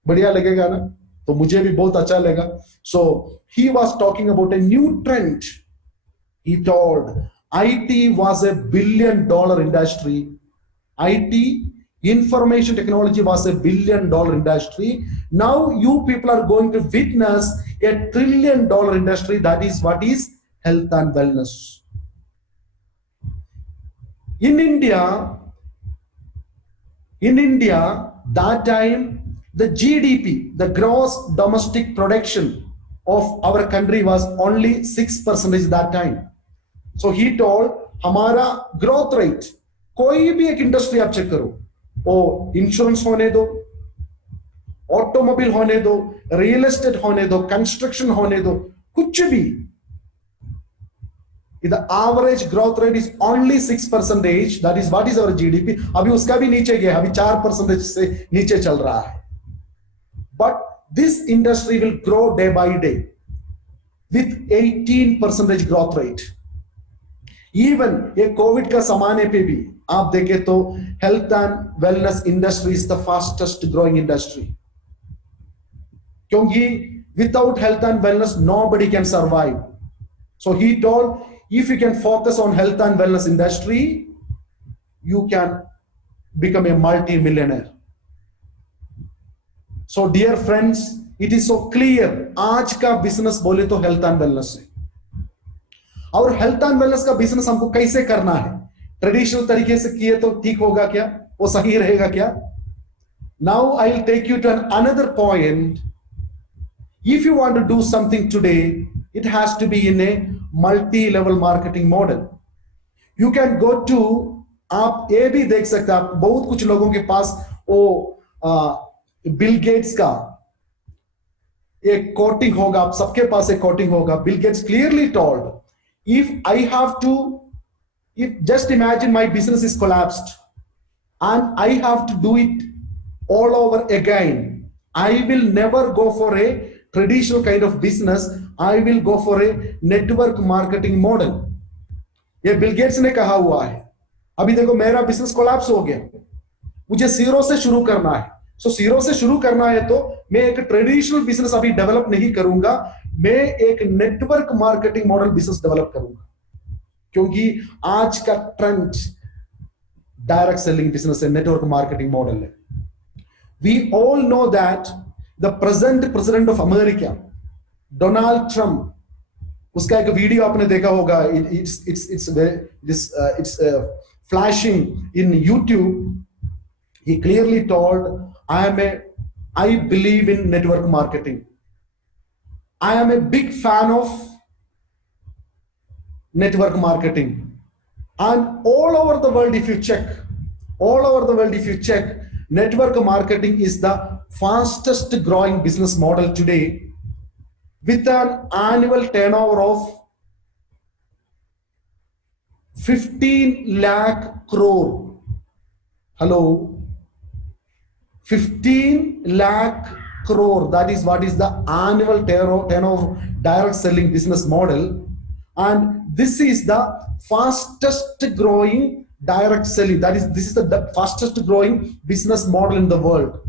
बढ़िया लगेगा ना? तो मुझे भी बहुत अच्छा लगा। So he was talking about a new trend. He told IT was a $1 billion industry. IT, information technology, was a $1 billion industry. Now you people are going to witness a $1 trillion industry. That is what is health and wellness. In India, that time the GDP, the gross domestic production of our country was only 6% that time. So he told हमारा growth rate, कोई भी एक इंडस्ट्री आप चेक करो, वो इंश्योरेंस होने दो, ऑटोमोबाइल होने दो, रियल एस्टेट होने दो, कंस्ट्रक्शन होने दो, कुछ भी, the average growth rate is only 6%. That is what is our GDP. अभी उसका भी नीचे गया, अभी 4% से नीचे चल रहा है। But this industry will grow day by day with 18% growth rate. Even ये कोविड का जमाने पे भी आप देखें तो health and wellness industry is the fastest growing industry, क्योंकि without health and wellness nobody can survive. So he told if you can focus on health and wellness industry, you can become a multimillionaire. So dear friends, it is so clear, आज का बिजनेस बोले तो health and wellness है। और health and wellness का बिजनेस हमको कैसे करना है? ट्रेडिशनल तरीके से किए तो ठीक होगा क्या? वो सही रहेगा क्या? Now I will take you to another point. If you want to do something today, it has to be in a multi level marketing model. You can go to, आप ये भी देख सकते हैं, आप बहुत कुछ लोगों के पास वो बिल गेट्स का एक कोटिंग होगा, आप सबके पास एक कोटिंग होगा। Bill Gates clearly told, if I have to, if just imagine my business is collapsed and I have to do it all over again, I will never go for a traditional kind of business. I will go for a network marketing model. ये Bill Gates ने कहा हुआ है, अभी देखो मेरा business collapse हो गया, मुझे जीरो से शुरू करना है. सो जीरो से शुरू करना है तो मैं एक ट्रेडिशनल बिजनेस अभी डेवलप नहीं करूंगा, मैं एक network marketing model business develop करूंगा, क्योंकि आज का ट्रेंड डायरेक्ट सेलिंग बिजनेस है, नेटवर्क मार्केटिंग मॉडल है. We all know that the present president of America, Donald Trump, उसका एक वीडियो आपने देखा होगा, it's flashing in YouTube. He clearly told, I believe in network marketing. I am a big fan of network marketing. And all over the world, if you check, network marketing is the fastest growing business model today, with an annual turnover of 15 lakh crore. Hello, 15 lakh crore. That is what is the annual turnover direct selling business model. And this is the fastest growing direct selling. This is the fastest growing business model in the world.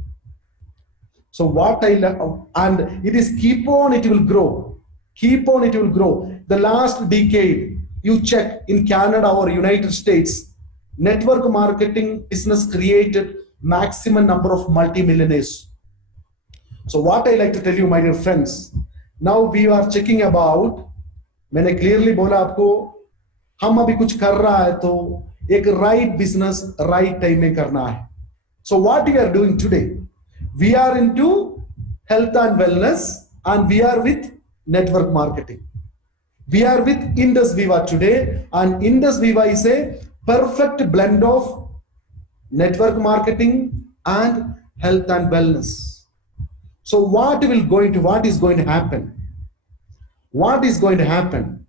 So what and it is it will grow. It will grow. The last decade, you check in Canada or United States, network marketing business created maximum number of multi-millionaires. So what I like to tell you, my dear friends, now we are checking about, मैंने क्लियरली बोला आपको, हम अभी कुछ कर रहा है तो एक राइट बिजनेस राइट टाइम में करना है. So what we are doing today, we are into health and wellness, and we are with network marketing. We are with Indus Viva today, and Indus Viva is a perfect blend of network marketing and health and wellness. So what is going to happen? What is going to happen?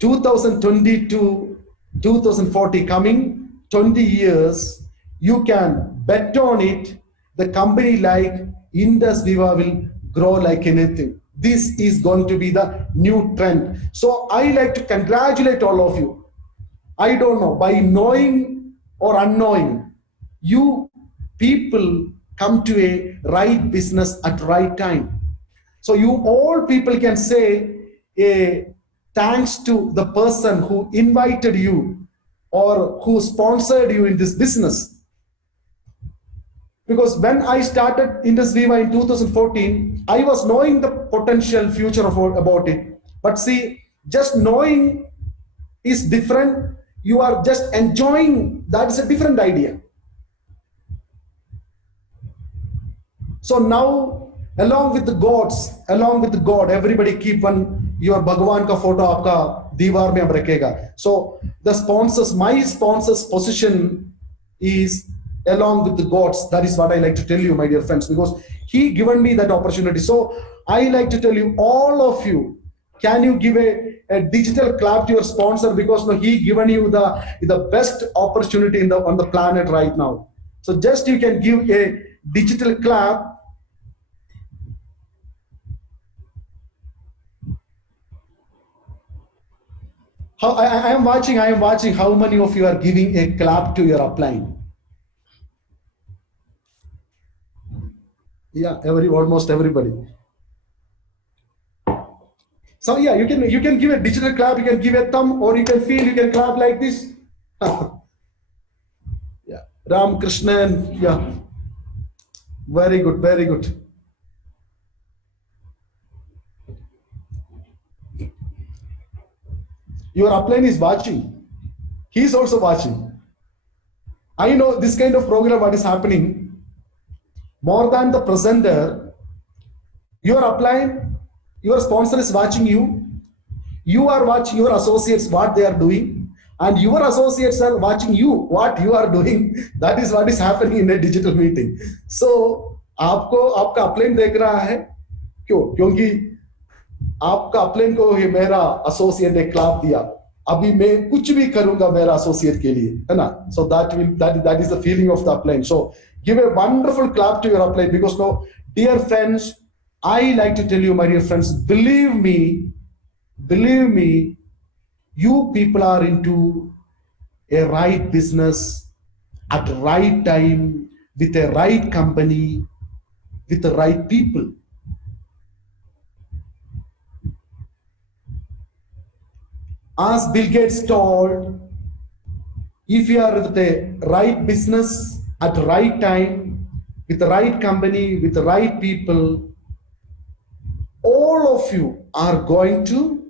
2020 to 2040, coming 20 years, you can bet on it. The company like Indus Viva will grow like anything. This is going to be the new trend. So I like to congratulate all of you. I don't know, by knowing or unknowing, you people come to a right business at right time. So you all people can say thanks to the person who invited you or who sponsored you in this business. Because when I started Indus Viva in 2014, I was knowing the potential future about it. But see, just knowing is different. You are just enjoying, that is a different idea. So now, along with God, everybody keep your Bhagwan ka photo aapka diwar mein rakhega. So the sponsors, my sponsor's position is along with the gods. That is what I like to tell you, my dear friends, because he given me that opportunity. So I like to tell you, all of you, can you give a digital clap to your sponsor, because he given you the best opportunity on the planet right now. So just you can give a digital clap. I am watching how many of you are giving a clap to your upline. Yeah, almost everybody. So yeah, you can give a digital clap, you can give a thumb, or you can clap like this. Yeah, Ram Krishnan, yeah, very good, very good. Your upline is watching. He is also watching. I know this kind of program, what is happening. More than the presenter, your upline, your sponsor is watching you. You are watching your associates, what they are doing. And your associates are watching you, what you are doing. That is what is happening in a digital meeting. So, आपका upline देख रहा है. क्यों? क्योंकि आपका अपलाइन को ही मेरा एसोसिएट ने क्लैप दिया, अभी मैं कुछ भी करूंगा मेरा एसोसिएट के लिए, है ना? So that is the feeling of the upline. So give a wonderful clap to your upline, because no, dear friends, I like to tell you, my dear friends, believe me, you people are into a right business at the right time with a right company with the right people. As Bill Gates told, if you are with the right business at the right time with the right company with the right people, all of you are going to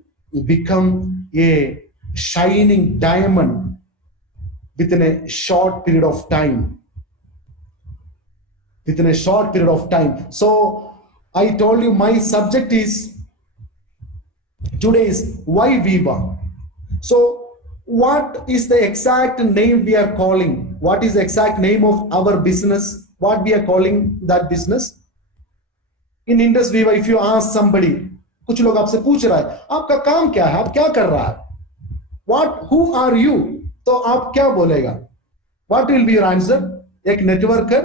become a shining diamond within a short period of time. Within a short period of time. So I told you my subject is today is why Viva. So what is the exact name we are calling? What is the exact name of our business? What we are calling that business? In Indus Viva, if you ask somebody, कुछ लोग आपसे पूछ रहा है आपका काम क्या है, आप क्या कर रहा है, who are you, तो आप क्या बोलेगा? What will be your answer? एक नेटवर्कर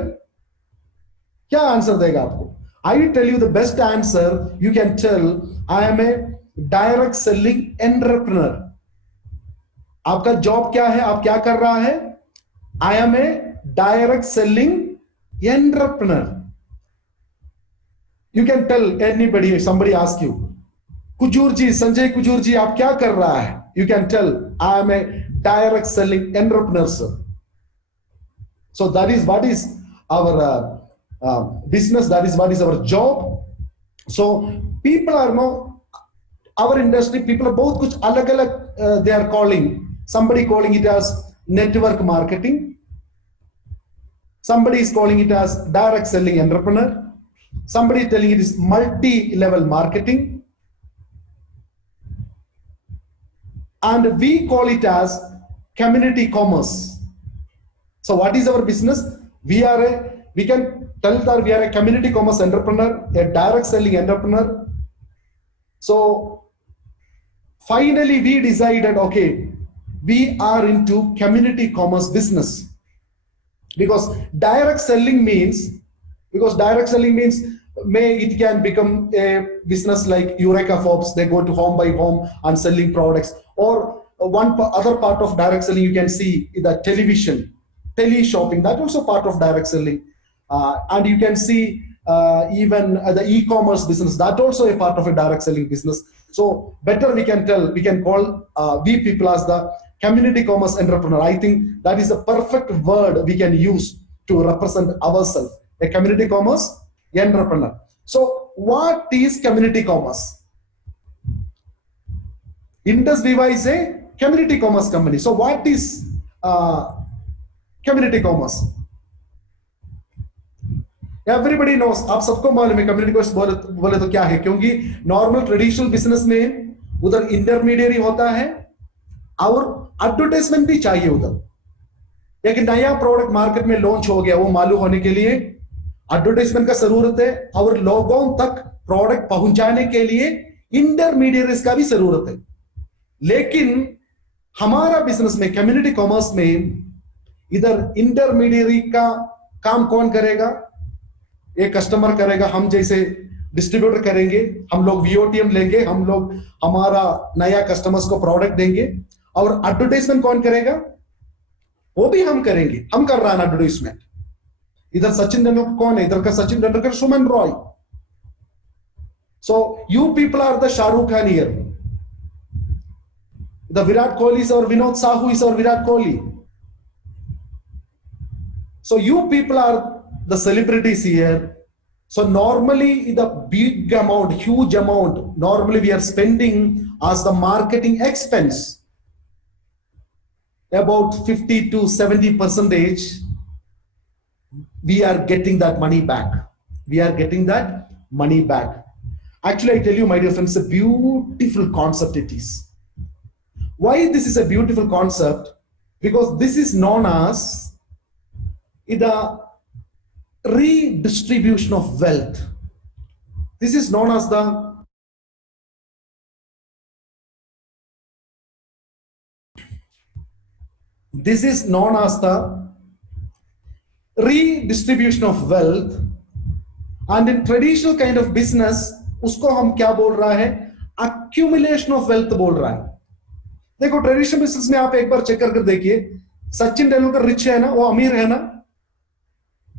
क्या आंसर देगा आपको? I will tell you the best answer. You can tell I am a direct selling entrepreneur. आपका जॉब क्या है, आप क्या कर रहा है? I am a direct selling entrepreneur. You can tell anybody, if somebody asks you, Kujur जी, संजय कुजूर जी, आप क्या कर रहा है? You can tell I am a direct selling entrepreneur, sir. So that is what is our business, that is what is our job. So people are no, our industry, people are both kuch alag alag they are calling. Somebody calling it as network marketing, somebody is calling it as direct selling entrepreneur, somebody is telling it is multi-level marketing, and we call it as community commerce. So what is our business? We can tell that we are a community commerce entrepreneur, a direct selling entrepreneur. So finally we decided, okay, we are into community commerce business, because direct selling means it can become a business like Eureka Forbes. They go to home by home and selling products. Or other part of direct selling you can see the television, tele shopping, that also part of direct selling. And you can see even the e-commerce business, that also a part of a direct selling business. So better we can call we people as the community commerce entrepreneur. I think that is the perfect word we can use to represent ourselves, a community commerce entrepreneur. So what is community commerce? Indus Viva is a community commerce company. So what is community commerce? Everybody knows, आप सबको मालूम है community commerce बोले तो क्या है, क्योंकि normal traditional business में उधर intermediary होता है और advertisement भी चाहिए उधर। एक नया प्रोडक्ट मार्केट में लॉन्च हो गया, वो मालूम होने के लिए एडवर्टाइजमेंट का जरूरत है, और लोगों तक प्रोडक्ट पहुंचाने के लिए इंटरमीडिएट्स का भी जरूरत है। लेकिन हमारा बिजनेस में, कम्युनिटी कॉमर्स में, इधर इंटरमीडिएट का काम कौन करेगा? एक कस्टमर करेगा, हम जैसे डिस्ट्रीब्यूटर करेंगे, हम लोग वीओटीएम लेंगे, हम लोग हमारा नया कस्टमर्स को प्रोडक्ट देंगे, और एडवर्टाइजमेंट कौन करेगा? वो भी हम करेंगे, हम कर रहा है एडवर्टाइजमेंट। इधर सचिन तेंदुलकर कौन है? इधर का सचिन तेंदुलकर, सुमन Roy. So you people are the Shah Rukh Khan here. The Virat Kohli is our Vinod Sahu is our Virat Kohli. So you people are the celebrities here. So normally the big amount, huge amount, normally we are spending as the marketing expense, about 50 to 70%, we are getting that money back. We are getting that money back. Actually, I tell you, my dear friends, a beautiful concept it is. Why this is a beautiful concept? Because this is known as the redistribution of wealth. This is known as the This is known as the redistribution of wealth. And in traditional kind of business, उसको हम क्या बोल रहा है? Accumulation of wealth बोल रहा है. देखो ट्रेडिशनल बिजनेस में आप एक बार चेक करके देखिए, सचिन तेंदुलकर रिच है ना, वो अमीर है ना,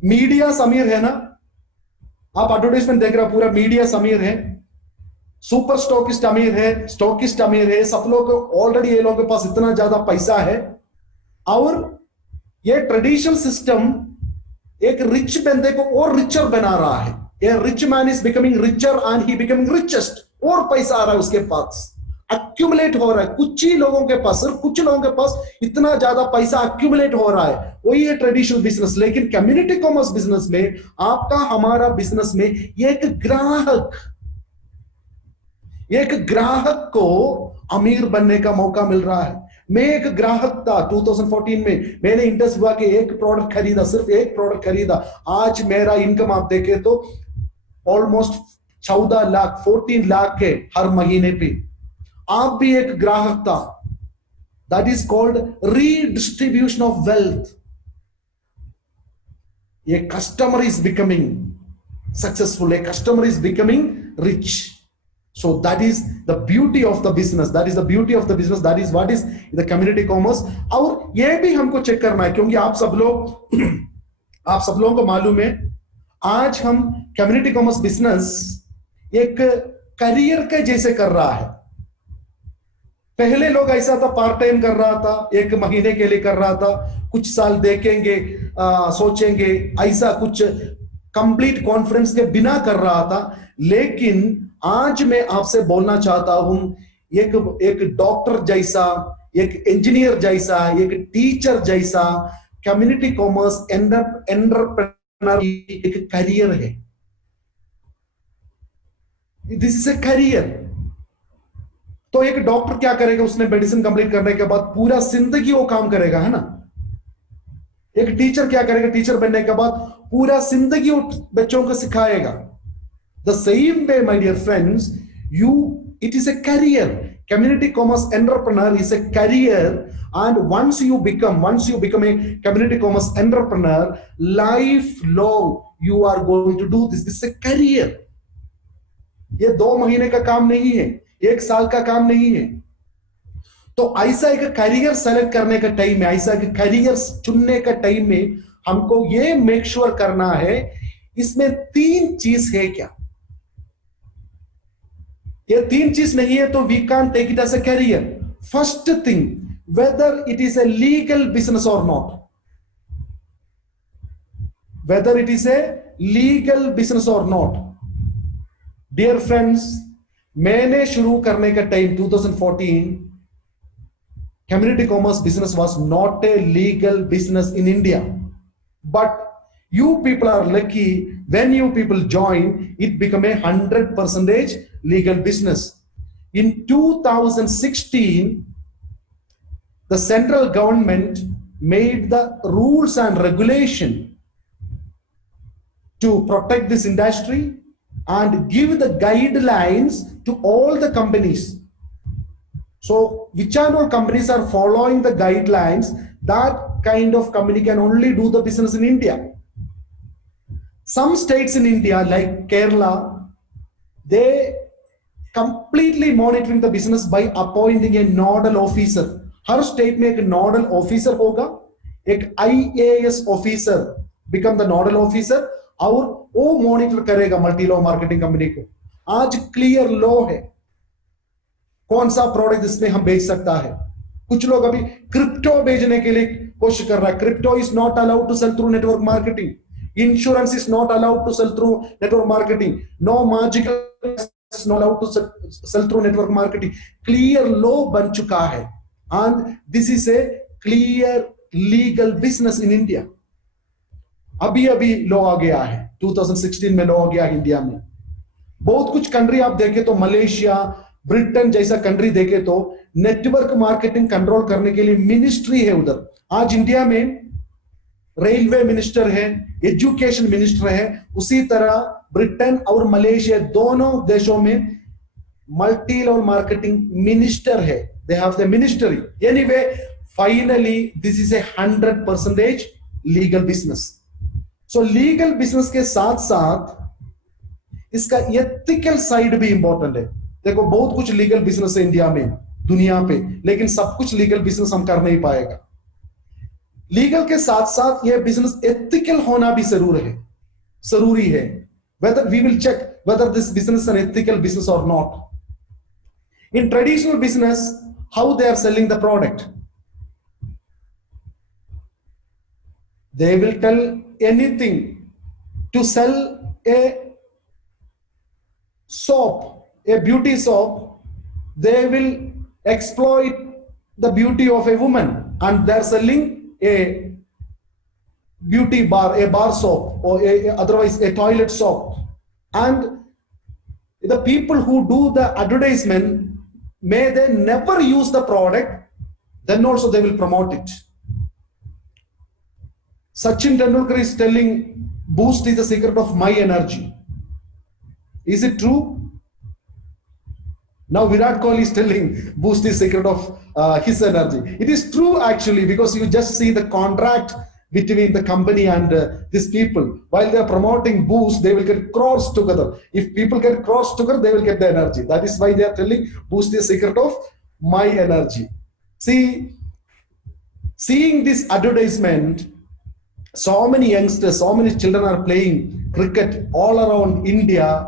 मीडिया अमीर है ना, आप एडवर्टाइजमेंट देख रहे हो पूरा मीडिया अमीर है, सुपर स्टॉकिस्ट अमीर है, स्टॉकिस्ट अमीर है, सब लोग ऑलरेडी ये लोगों के पास इतना ज्यादा पैसा है. और ये ट्रेडिशनल सिस्टम एक रिच बंदे को और रिचर बना रहा है. A rich man is becoming richer and he becoming richest. और पैसा आ रहा है उसके पास, अक्यूमुलेट हो रहा है. कुछ ही लोगों के पास, सिर्फ कुछ लोगों के पास इतना ज्यादा पैसा अक्यूमुलेट हो रहा है. वही है ट्रेडिशनल बिजनेस. लेकिन कम्युनिटी कॉमर्स बिजनेस में, आपका हमारा बिजनेस में, एक ग्राहक को अमीर बनने का मौका मिल रहा है. मैं एक ग्राहक था 2014 में, मैंने इंडस हुआ कि एक प्रोडक्ट खरीदा, सिर्फ एक प्रोडक्ट खरीदा. आज मेरा इनकम आप देखें तो ऑलमोस्ट 14 लाख 14 लाख है हर महीने पे. आप भी एक ग्राहक था. That is called redistribution of wealth. ये customer is becoming successful, a customer is becoming rich. So that is the beauty of the business. That is the beauty of the business. That is what is the community commerce. और ये भी हमको चेक करना है, क्योंकि आप सब लोगों को मालूम है, आज हम कम्युनिटी कॉमर्स बिजनेस एक करियर के जैसे कर रहा है. पहले लोग ऐसा था, पार्ट टाइम कर रहा था, एक महीने के लिए कर रहा था, कुछ साल देखेंगे, सोचेंगे, ऐसा कुछ कंप्लीट कॉन्फिडेंस के बिना कर रहा था. लेकिन आज मैं आपसे बोलना चाहता हूं, एक डॉक्टर जैसा, एक इंजीनियर जैसा, एक टीचर जैसा कम्युनिटी कॉमर्स एंटरप्रेन्योर एक करियर है. This is a career. तो एक डॉक्टर क्या करेगा? उसने मेडिसिन कंप्लीट करने के बाद पूरा जिंदगी वो काम करेगा, है ना. एक टीचर क्या करेगा? टीचर बनने के बाद पूरा जिंदगी वो बच्चों को सिखाएगा. The same way, my dear friends, it is a career. Community commerce entrepreneur is a career, and once you become a community commerce entrepreneur, lifelong you are going to do this. This is a career. ये 2 महीने का काम नहीं है, 1 साल का काम नहीं है. तो ऐसा एक करियर सेलेक्ट करने का टाइम में, ऐसा एक करियर चुनने का टाइम में हमको ये मेक श्योर करना है, इसमें 3 चीज है क्या? ये 3 चीज नहीं है तो we can take it as a career. First thing, whether it is a legal business or not. Whether it is a legal business or not. Dear friends, मैंने शुरू करने का time 2014, community commerce business was not a legal business in India. But you people are lucky, when you people join, it became a 100% legal business. In 2016, the central government made the rules and regulation to protect this industry and give the guidelines to all the companies. So which all companies are following the guidelines, that kind of company can only do the business in India. Some states in India like Kerala, they completely monitoring the business by appointing a nodal officer. हर स्टेट में एक nodal officer होगा, एक IAS officer become the nodal officer, और वो मॉनिटर करेगा multi law marketing company को. आज clear law है कौन सा प्रोडक्ट इसमें हम बेच सकता है. कुछ लोग अभी क्रिप्टो बेचने के लिए कोशिश कर रहा है. Crypto is not allowed to sell through network marketing. Insurance is not allowed to sell through network marketing. No magical is not allowed to sell through network marketing. Clear law बन चुका है, and this is a clear legal business in India. अभी law आ गया है, 2016 में लॉ आ गया इंडिया में. बहुत कुछ कंट्री आप देखें तो, मलेशिया, ब्रिटेन जैसा कंट्री देखे तो नेटवर्क मार्केटिंग कंट्रोल करने के लिए मिनिस्ट्री है उधर. आज इंडिया में रेलवे मिनिस्टर है, एजुकेशन मिनिस्टर है. उसी तरह ब्रिटेन और मलेशिया दोनों देशों में मल्टी लेवल मार्केटिंग मिनिस्टर है. They have the ministry. Anyway, finally this is a 100% legal business. So legal business के साथ साथ इसका एथिकल साइड भी इंपॉर्टेंट है. देखो बहुत कुछ लीगल बिजनेस है इंडिया में, दुनिया पे, लेकिन सब कुछ लीगल बिजनेस हम कर नहीं पाएगा. लीगल के साथ साथ ये बिजनेस एथिकल होना भी जरूरी है. Whether we will check whether this business is an ethical business or not. In traditional business, how they are selling the product? They will tell anything to sell a soap, a beauty soap. They will exploit the beauty of a woman, and they're selling a beauty bar, a bar soap, or otherwise a toilet soap. And the people who do the advertisement, may they never use the product, then also they will promote it. Sachin Tendulkar is telling Boost is the secret of my energy. Is it true? Now Virat Kohli is telling Boost is secret of his energy. It is true actually, because you just see the contract between the company and these people. While they are promoting Boost, they will get crores together. If people get crores together, they will get the energy. That is why they are telling Boost is secret of my energy. See, seeing this advertisement, so many youngsters, so many children are playing cricket all around India.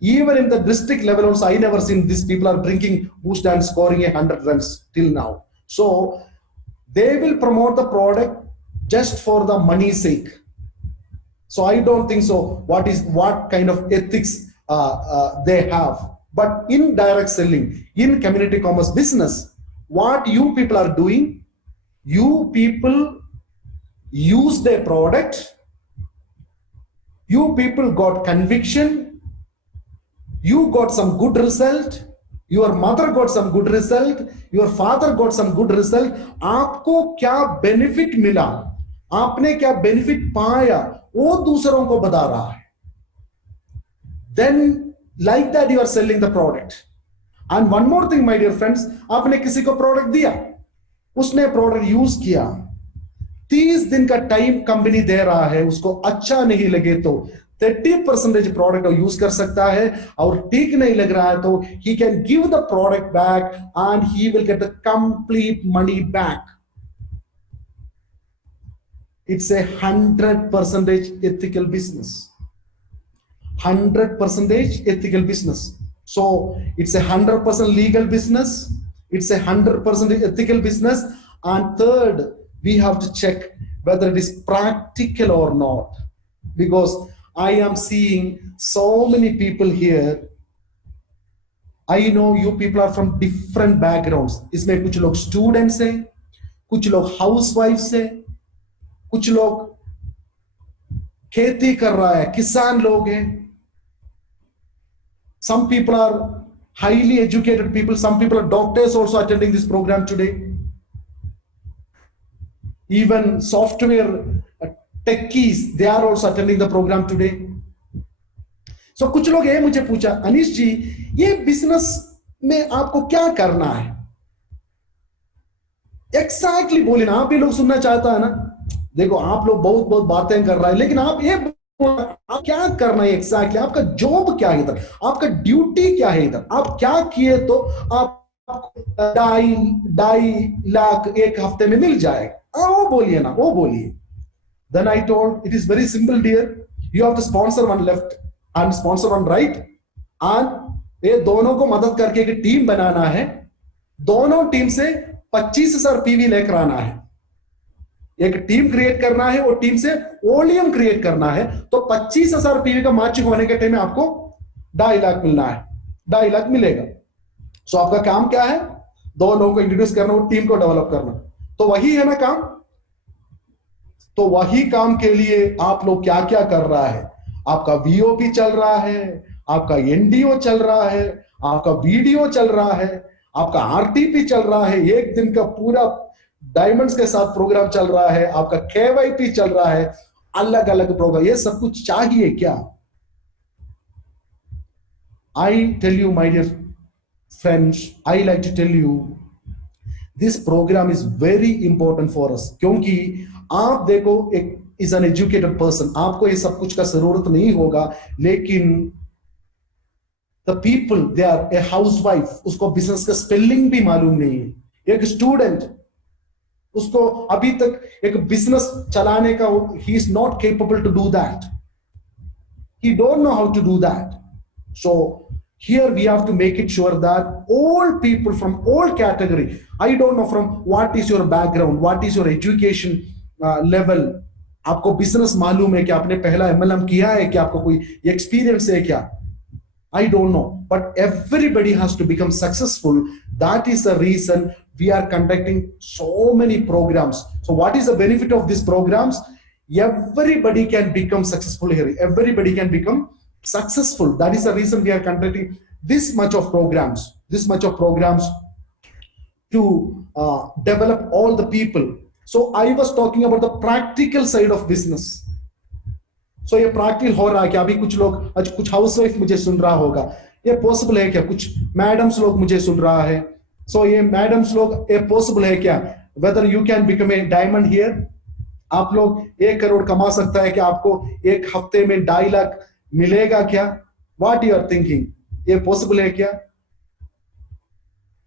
Even in the district level also, I never seen these people are drinking Boost and scoring 100 runs till now. So they will promote the product just for the money's sake. So I don't think so. What kind of ethics they have? But in direct selling, in community commerce business, what you people are doing, you people use their product, you people got conviction, you got some good result, your mother got some good result, your father got some good result. आपको क्या बेनिफिट मिला, आपने क्या बेनिफिट पाया, वो दूसरों को बता रहा है. Then like that you are selling the product. And one more thing my dear friends, आपने किसी को प्रोडक्ट दिया, उसने प्रोडक्ट यूज किया, 30 दिन का टाइम कंपनी दे रहा है, उसको अच्छा नहीं लगे तो 30% प्रोडक्ट यूज कर सकता है, और ठीक नहीं लग रहा है तो he can give the product back and he will get the complete money back. It's a 100% ethical business. 100% ethical business. So it's a 100% legal business. It's a 100% ethical business. And third, we have to check whether it is practical or not, because I am seeing so many people here. I know you people are from different backgrounds. इसमें कुछ लोग students हैं, कुछ लोग housewives हैं, कुछ लोग खेती कर रहा है, किसान लोग हैं. Some people are highly educated people. Some people are doctors also attending this program today. Even software techies, they are also attending the program today. So कुछ लोग ये मुझे पूछा, अनीश जी ये बिजनेस में आपको क्या करना है? Exactly बोले ना, आप ही लोग सुनना चाहता है ना. देखो आप लोग बहुत बहुत बातें कर रहा है, लेकिन आप ये आप क्या करना है एग्जैक्टली, आपका जॉब क्या है इधर, आपका ड्यूटी क्या है इधर, आप क्या किए तो आप 2.5 लाख एक हफ्ते में मिल जाएगा. वो बोलिए ना, वो बोलिए. Then I told, it is very simple dear, you have to sponsor one left and sponsor one right, and ये दोनों को मदद करके एक टीम बनाना है. दोनों टीम से 25,000 पीवी लेकर आना है. एक टीम क्रिएट करना है और टीम से वॉल्यूम क्रिएट करना है. तो 25,000 पीवी का मैचिंग होने के टाइम में आपको 2.5 लाख मिलना है. 2.5 लाख मिलेगा. सो आपका काम क्या है? दो लोगों को इंट्रोड्यूस करना और टीम को डेवलप करना. तो वही है ना काम. तो वही काम के लिए आप लोग क्या क्या कर रहा है? आपका वीओपी चल रहा है, आपका एनडीओ चल रहा है, आपका वीडियो चल रहा है, आपका आरटीपी चल रहा है, एक दिन का पूरा डायमंड्स के साथ प्रोग्राम चल रहा है, आपका केवाईपी चल रहा है, अलग अलग प्रोग्राम. ये सब कुछ चाहिए क्या? I tell you my dear friends, I like to tell you, This program is very important for us, क्योंकि आप देखो एक is an educated person, आपको ये सब कुछ का जरूरत नहीं होगा, लेकिन the people, they are a housewife, उसको business का spelling भी मालूम नहीं है, एक student उसको अभी तक एक business चलाने का, he is not capable to do that, he don't know how to do that. So here we have to make it sure that all people from all category, I don't know from what is your background, what is your education level, आपको business मालूम है क्या, आपने पहला MLM किया है क्या, आपको कोई experience है क्या, I don't know, but everybody has to become successful. That is the reason we are conducting so many programs. So what is the benefit of these programs? Everybody can become successful here. Everybody can become successful. That is the reason we are conducting this much of programs to develop all the people. So I was talking about the practical side of business. So ये प्रैक्टिकल हो रहा है क्या, अभी कुछ लोग, आज कुछ हाउसवाइफ मुझे सुन रहा होगा, ये पॉसिबल है क्या, कुछ मैडम्स लोग मुझे सुन रहा है, सो ये मैडम्स लोग, ये पॉसिबल है क्या, whether you can become A diamond here, आप लोग 1 करोड़ कमा सकता है क्या, आपको एक हफ्ते में 2.5 लाख मिलेगा क्या, व्हाट यू आर थिंकिंग, ये पॉसिबल है क्या?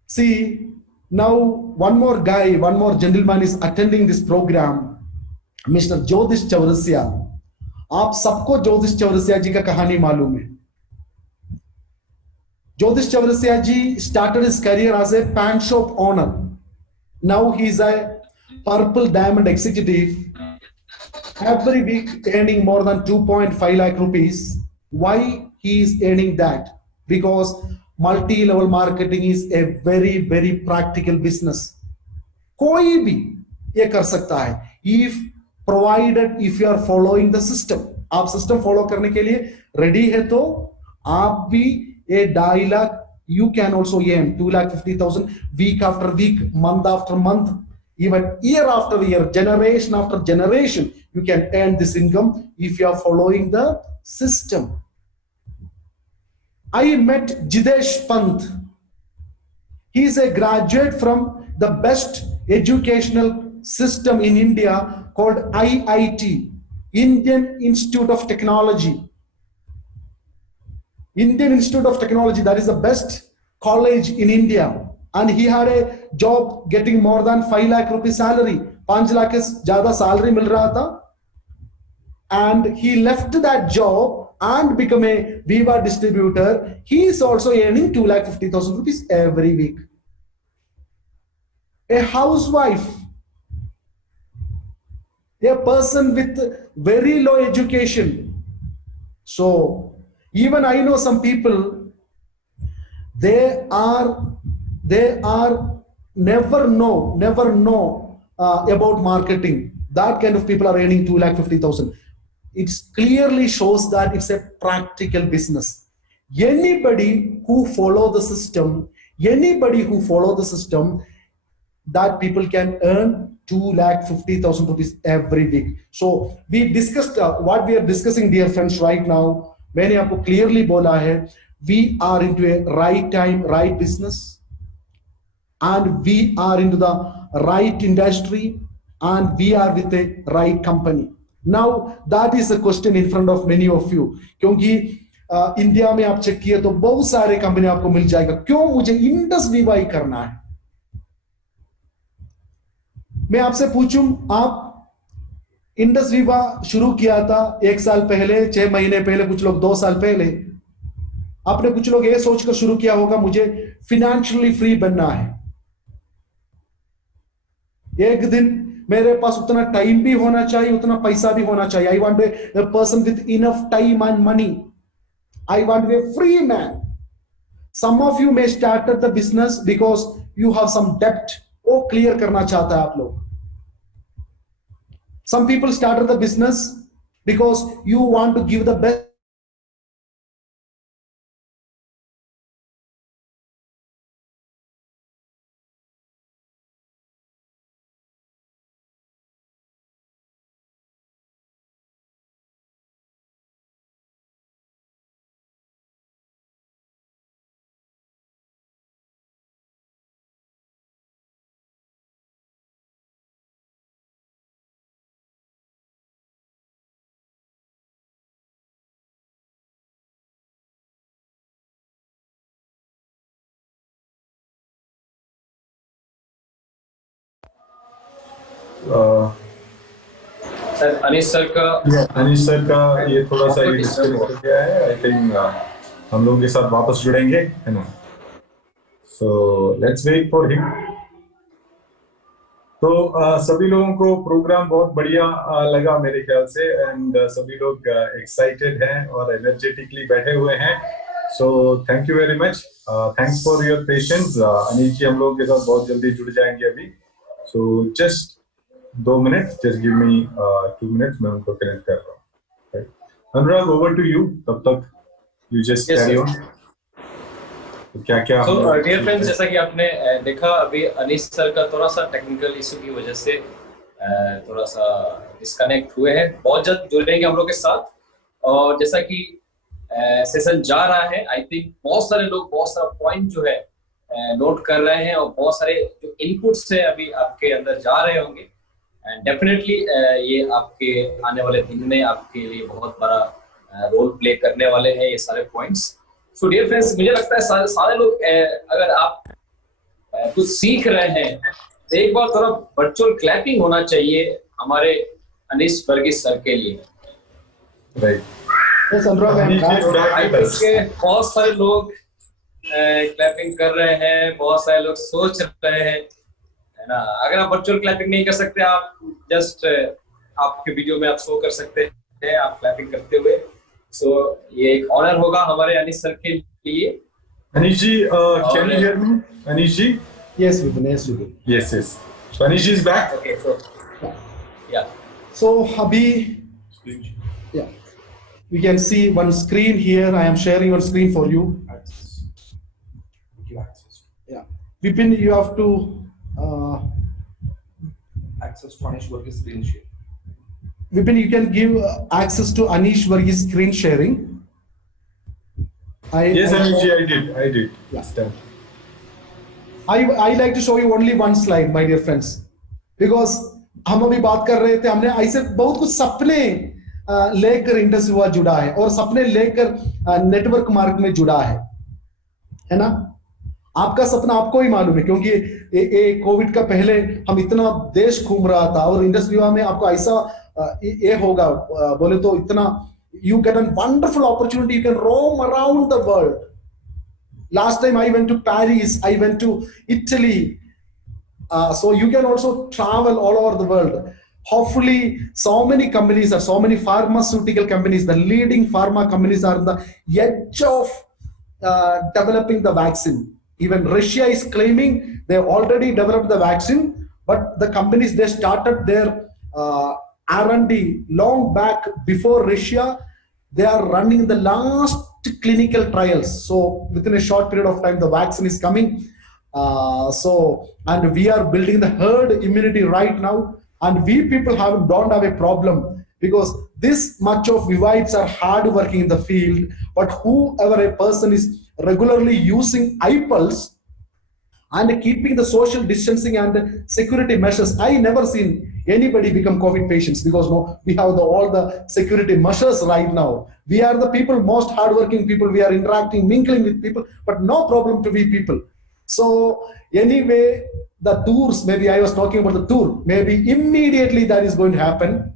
सी now one more gentleman is attending this program, Mr. Jyotish Chaurasia. आप सबको ज्योतिष चौरसिया जी का कहानी मालूम है. ज्योतिष चौरसिया जी started his career as a pan shop owner. Now he is a purple diamond executive, every week earning more than 2.5 lakh rupees. Why he is earning that? Because multi-level marketing is a very very practical business. कोई भी ये कर सकता है, if provided if you are following the system. आप system follow करने के लिए रेडी है तो आप भी ये 2.5 lakh, you can also earn 2,50,000 week after week, month after month, even year after year, generation after generation, you can earn this income if you are following the system. I met Jidesh Pant. He is a graduate from the best educational system in India called IIT, Indian Institute of Technology. Indian Institute of Technology, that is the best college in India, and he had a job getting more than 5 lakh rupees salary, 5 lakh से ज़्यादा salary मिल रहा था, and he left that job and become a Viva distributor. He is also earning 2,50,000 rupees every week. A housewife, a person with very low education. So even I know some people, they are never know about marketing. That kind of people are earning 2,50,000. It clearly shows that it's a practical business. Anybody who follow the system, that people can earn 2,50,000 rupees every week. So we discussed what we are discussing, dear friends, right now. मैंने आपको clearly बोला है, we are into a right time, right business, and we are into the right industry, and we are with a right company. Now that is a question in front of many of you, क्योंकि इंडिया में आप चेक किए तो बहुत सारे कंपनी आपको मिल जाएगा, क्यों मुझे इंडस वीवा ही करना है? मैं आपसे पूछूं, आप इंडस वीवा शुरू किया था 1 साल पहले, 6 महीने पहले, कुछ लोग 2 साल पहले, आपने कुछ लोग ये सोचकर शुरू किया होगा मुझे फिनेंशियली फ्री बनना है, एक दिन मेरे पास उतना टाइम भी होना चाहिए, उतना पैसा भी होना चाहिए. I want a person with enough time and money. I want a free man. Some of you may start the business because you have some डेप्ट, वो क्लियर करना चाहता है आप लोग. Some people started the business because you want to give the best sir Anish सर का ये थोड़ा सा डिस्कनेक्ट हो गया है। आई थिंक हम लोगों के साथ वापस जुड़ेंगे, है ना। So let's wait for him. तो सभी लोगों को प्रोग्राम बहुत बढ़िया लगा मेरे ख्याल से, एंड सभी लोग एक्साइटेड हैं और एनर्जेटिकली बैठे हुए हैं। So thank you very much, thanks for your patience. Anil ji हम लोगों के साथ बहुत जल्दी जुड़ जाएंगे अभी। So just 2 minute, just give me 2 minutes, मैं उनको कनेक्ट कर रहा हूँ। अनुराग, ओवर टू यू, तब तक यू जस्ट कैरी ऑन। क्या क्या डियर फ्रेंड्स, जैसा कि आपने देखा अभी अनीश सर का थोड़ा सा टेक्निकल इशू की वजह से थोड़ा सा डिस्कनेक्ट हुए हैं। बहुत जल्द जुड़ेंगे हम लोग के साथ। और जैसा कि सेशन जा रहा है, आई थिंक बहुत सारे लोग बहुत सारा पॉइंट जो है नोट कर रहे हैं और बहुत सारे जो इनपुट्स है अभी आपके अंदर जा रहे होंगे। एंड डेफिनेटली ये आपके आने वाले दिन में आपके लिए बहुत बड़ा रोल प्ले करने वाले हैं ये सारे पॉइंट्स। सो डियर फ्रेंड्स, मुझे लगता है सारे लोग अगर आप कुछ सीख रहे हैं तो एक बार थोड़ा वर्चुअल क्लैपिंग होना चाहिए हमारे अनीश वर्गीस सर के लिए। राइट, Yes, Anurag, बहुत सारे लोग क्लैपिंग कर रहे हैं, बहुत सारे लोग सोच रहे हैं, है ना। अगर आप वर्चुअल क्लैपिंग नहीं कर सकते, आप जस्ट आपके वीडियो में आप शो कर सकते हैं आप क्लैपिंग करते हुए। सो ये एक ऑनर होगा हमारे अनीश सर के लिए। Anish ji, can you hear me? Anish ji? Yes, Vipin. Yes, Vipin. Yes, yes. So Anish is back. Okay, so yeah. So Abhi, yeah, we can see one screen here. I am sharing one screen for you. Yeah, Vipin, you have to access to Anish Varghese screen share. Vipin, you can give access to Anish Varghese screen sharing. Yes, Anish ji, I did. Yeah. I like to show you only one slide, my dear friends, because हम अभी बात कर रहे थे, हमने ऐसे बहुत कुछ सपने लेकर इंडस विवा जुड़ा है और सपने लेकर नेटवर्क मार्केट में जुड़ा है ना। आपका सपना आपको ही मालूम है, क्योंकि कोविड का पहले हम इतना देश घूम रहा था और इंडस विवा में आपको ऐसा ये होगा, बोले तो इतना you get a wonderful opportunity, you can roam around the world. Last time I went to Paris, I went to Italy, so you can also travel all over the world. Hopefully so many companies, or so many pharmaceutical companies, the leading pharma companies are on the edge of developing the vaccine. Even Russia is claiming they already developed the vaccine, but the companies, they started their R&D long back before Russia. They are running the last clinical trials. So within a short period of time, the vaccine is coming. And we are building the herd immunity right now. And we people don't have a problem, because this much of Vivites are hard working in the field. But whoever a person is regularly using iPulse and keeping the social distancing and security measures, I never seen anybody become COVID patients, because no, we have all the security measures right now. We are the people, most hardworking people. We are interacting, mingling with people, but no problem to be people. So anyway, the tours, maybe I was talking about the tour, maybe immediately that is going to happen.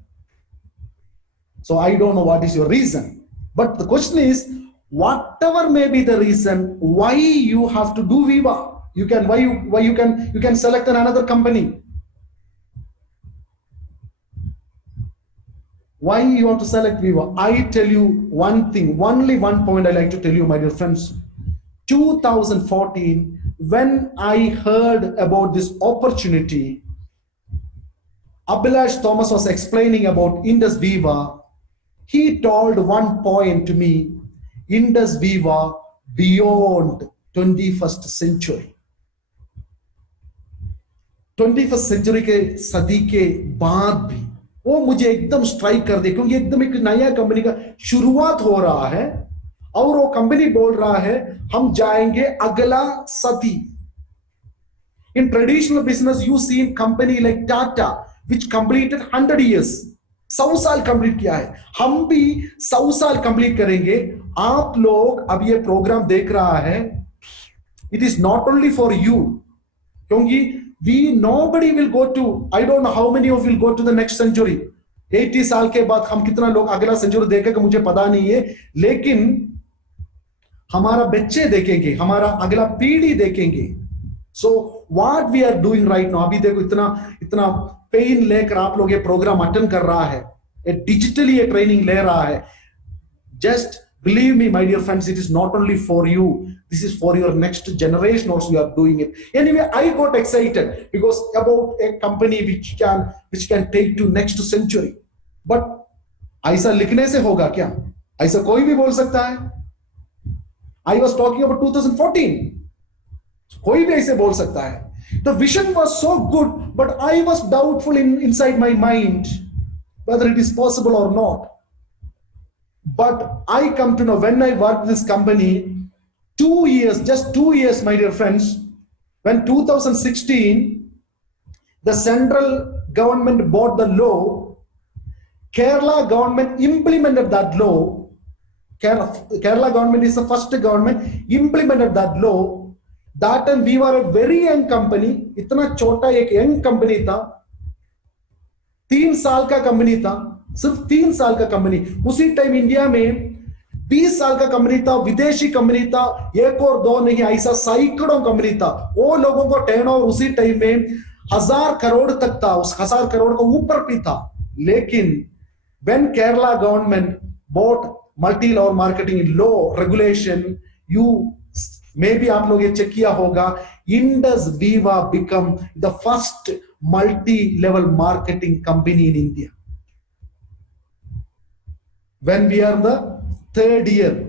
So I don't know what is your reason, but the question is, whatever may be the reason, why you have to do Viva? You can, why you can select another company. Why you want to select Viva? I tell you one thing, only one point I like to tell you, my dear friends. 2014, when I heard about this opportunity, Abhilash Thomas was explaining about Indus Viva. He told one point to me, Indus Viva beyond 21st century. 21st century के सदी के बाद भी वो मुझे एकदम स्ट्राइक कर दे, क्योंकि एकदम एक नया कंपनी का शुरुआत हो रहा है और वो कंपनी बोल रहा है हम जाएंगे अगला सदी। In traditional business, you see company like Tata, which completed 100 years, 100 साल कंप्लीट किया है, हम भी 100 साल कंप्लीट करेंगे। आप लोग अब ये प्रोग्राम देख रहा है, it is not only for you, क्योंकि nobody will go to, I don't know how many of you will go to the next century. 80 साल के बाद हम कितना लोग अगला सेंचुरी देखेंगे मुझे पता नहीं है, लेकिन हमारा बच्चे देखेंगे, हमारा अगला पीढ़ी देखेंगे. So what we are doing right now, अभी देखो इतना पेन लेकर आप लोग ये प्रोग्राम अटेंड कर रहा है, डिजिटली ये ट्रेनिंग ले रहा है. Just believe me, my dear friends, it is not only for you. This is for your next generation also. You are doing it. Anyway, I got excited because about a company which can take to next century. But ऐसा लिखने से होगा क्या? ऐसा कोई भी बोल सकता है. I was talking about 2014. कोई भी ऐसे बोल सकता है. The vision was so good, but I was doubtful inside my mind whether it is possible or not. But I come to know when I worked this company, 2 years, just 2 years, my dear friends, when 2016, the central government bought the law, Kerala government implemented that law. Kerala government is the first government implemented that law. That time we were a very young company, इतना छोटा एक young company था, 3 साल का कंपनी था, सिर्फ 3 साल का कंपनी. उसी टाइम इंडिया में 20 साल का कंपनी था, विदेशी कंपनी था, एक और दो नहीं, ऐसा सैकड़ों कंपनी था. वो लोगों को टर्नओवर उसी टाइम में 1000 करोड़ तक था, उस 1000 करोड़ को ऊपर भी था. लेकिन when Kerala government bought multi-level marketing law regulation, you maybe आप लोग ये चेक किया होगा, Indus Viva become the first multi-level marketing company in India. When we are the 3rd year,